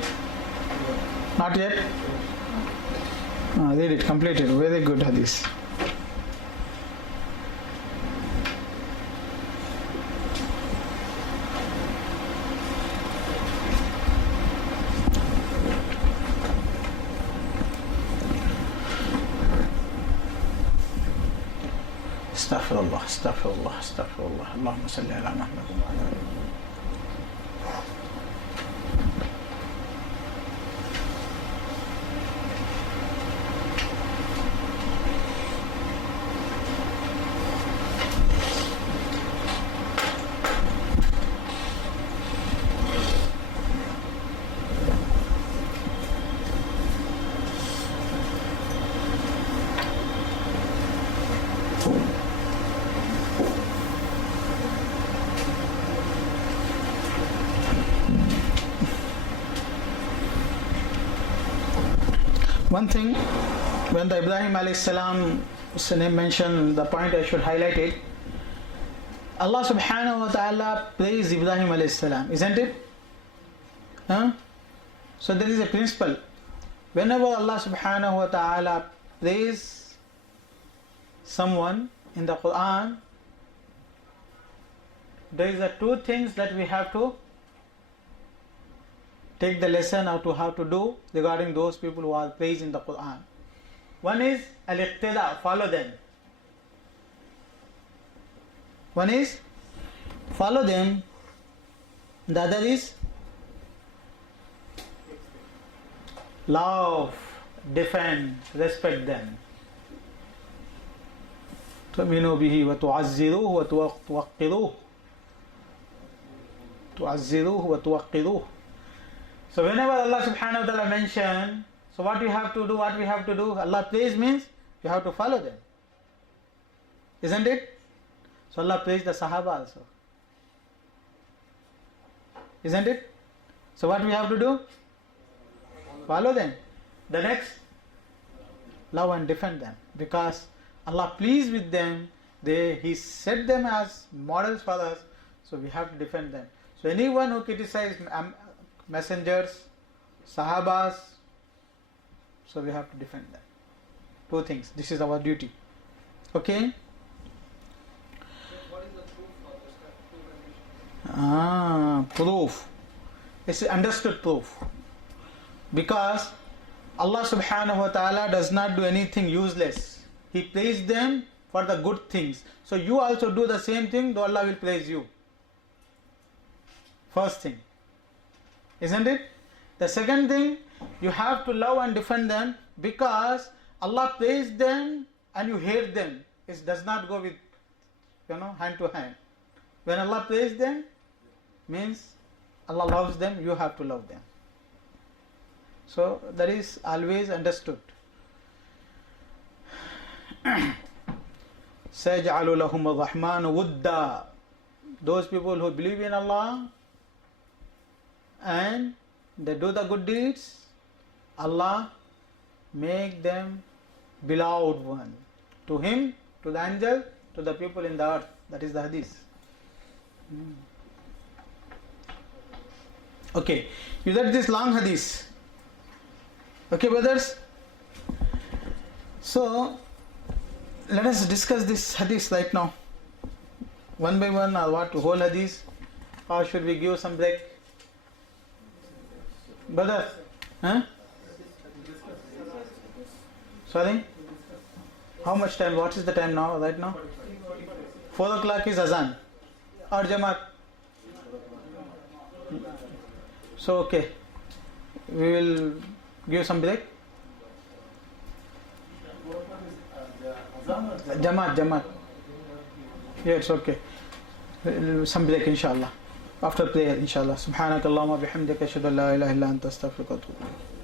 Not yet? Read it, complete it. Very good hadith. Astaghfirullah, astaghfirullah, astaghfirullah. Allahumma salli ala Muhammad wa ala alihi. One thing, when the Ibrahim alayhi salam mentioned the point, I should highlight it. Allah subhanahu wa ta'ala praised Ibrahim alayhi salam, isn't it? So there is a principle. Whenever Allah subhanahu wa ta'ala praises someone in the Quran, there is two things that we have to take the lesson or to have to do regarding those people who are praised in the Quran. One is al-iqtida, follow them. One is follow them. The other is love, defend, respect them. تؤمنوا به وتعزروه وتوقروه. تعزروه وتوقروه. So whenever Allah subhanahu wa ta'ala mention, so what we have to do, Allah praise means you have to follow them. Isn't it? So Allah praised the Sahaba also. Isn't it? So what we have to do? Follow them. The next, love and defend them. Because Allah pleased with them, He set them as models for us, so we have to defend them. So anyone who criticizes messengers, Sahabas, so we have to defend them. Two things. This is our duty. Okay? What is the proof for this kind of proof? Proof. It's understood proof. Because Allah subhanahu wa ta'ala does not do anything useless. He praised them for the good things. So you also do the same thing, though Allah will praise you. First thing. Isn't it? The second thing, you have to love and defend them because Allah praised them and you hate them. It does not go with, hand to hand. When Allah praised them, means Allah loves them, you have to love them. So that is always understood. سَيَجْعَلُ لَهُمُ الرَّحْمَنُ وُدَّا. Those people who believe in Allah and they do the good deeds, Allah make them beloved one to Him, to the angel, to the people in the earth. That is the hadith. Okay, you read this long hadith. Okay, brothers. So let us discuss this hadith right now, one by one, or what, whole hadith, or should we give some break? Brother, Sorry? How much time? What is the time now? Right now? 4 o'clock is azan or Jamaat. So okay, we will give some break. Jamaat. Yeah, it's okay. Some break, inshallah. After prayer, inshallah. Subhanakallahumma bihamdika ashhadu an la ilaha illa anta astaghfiruka wa atubu ilayk.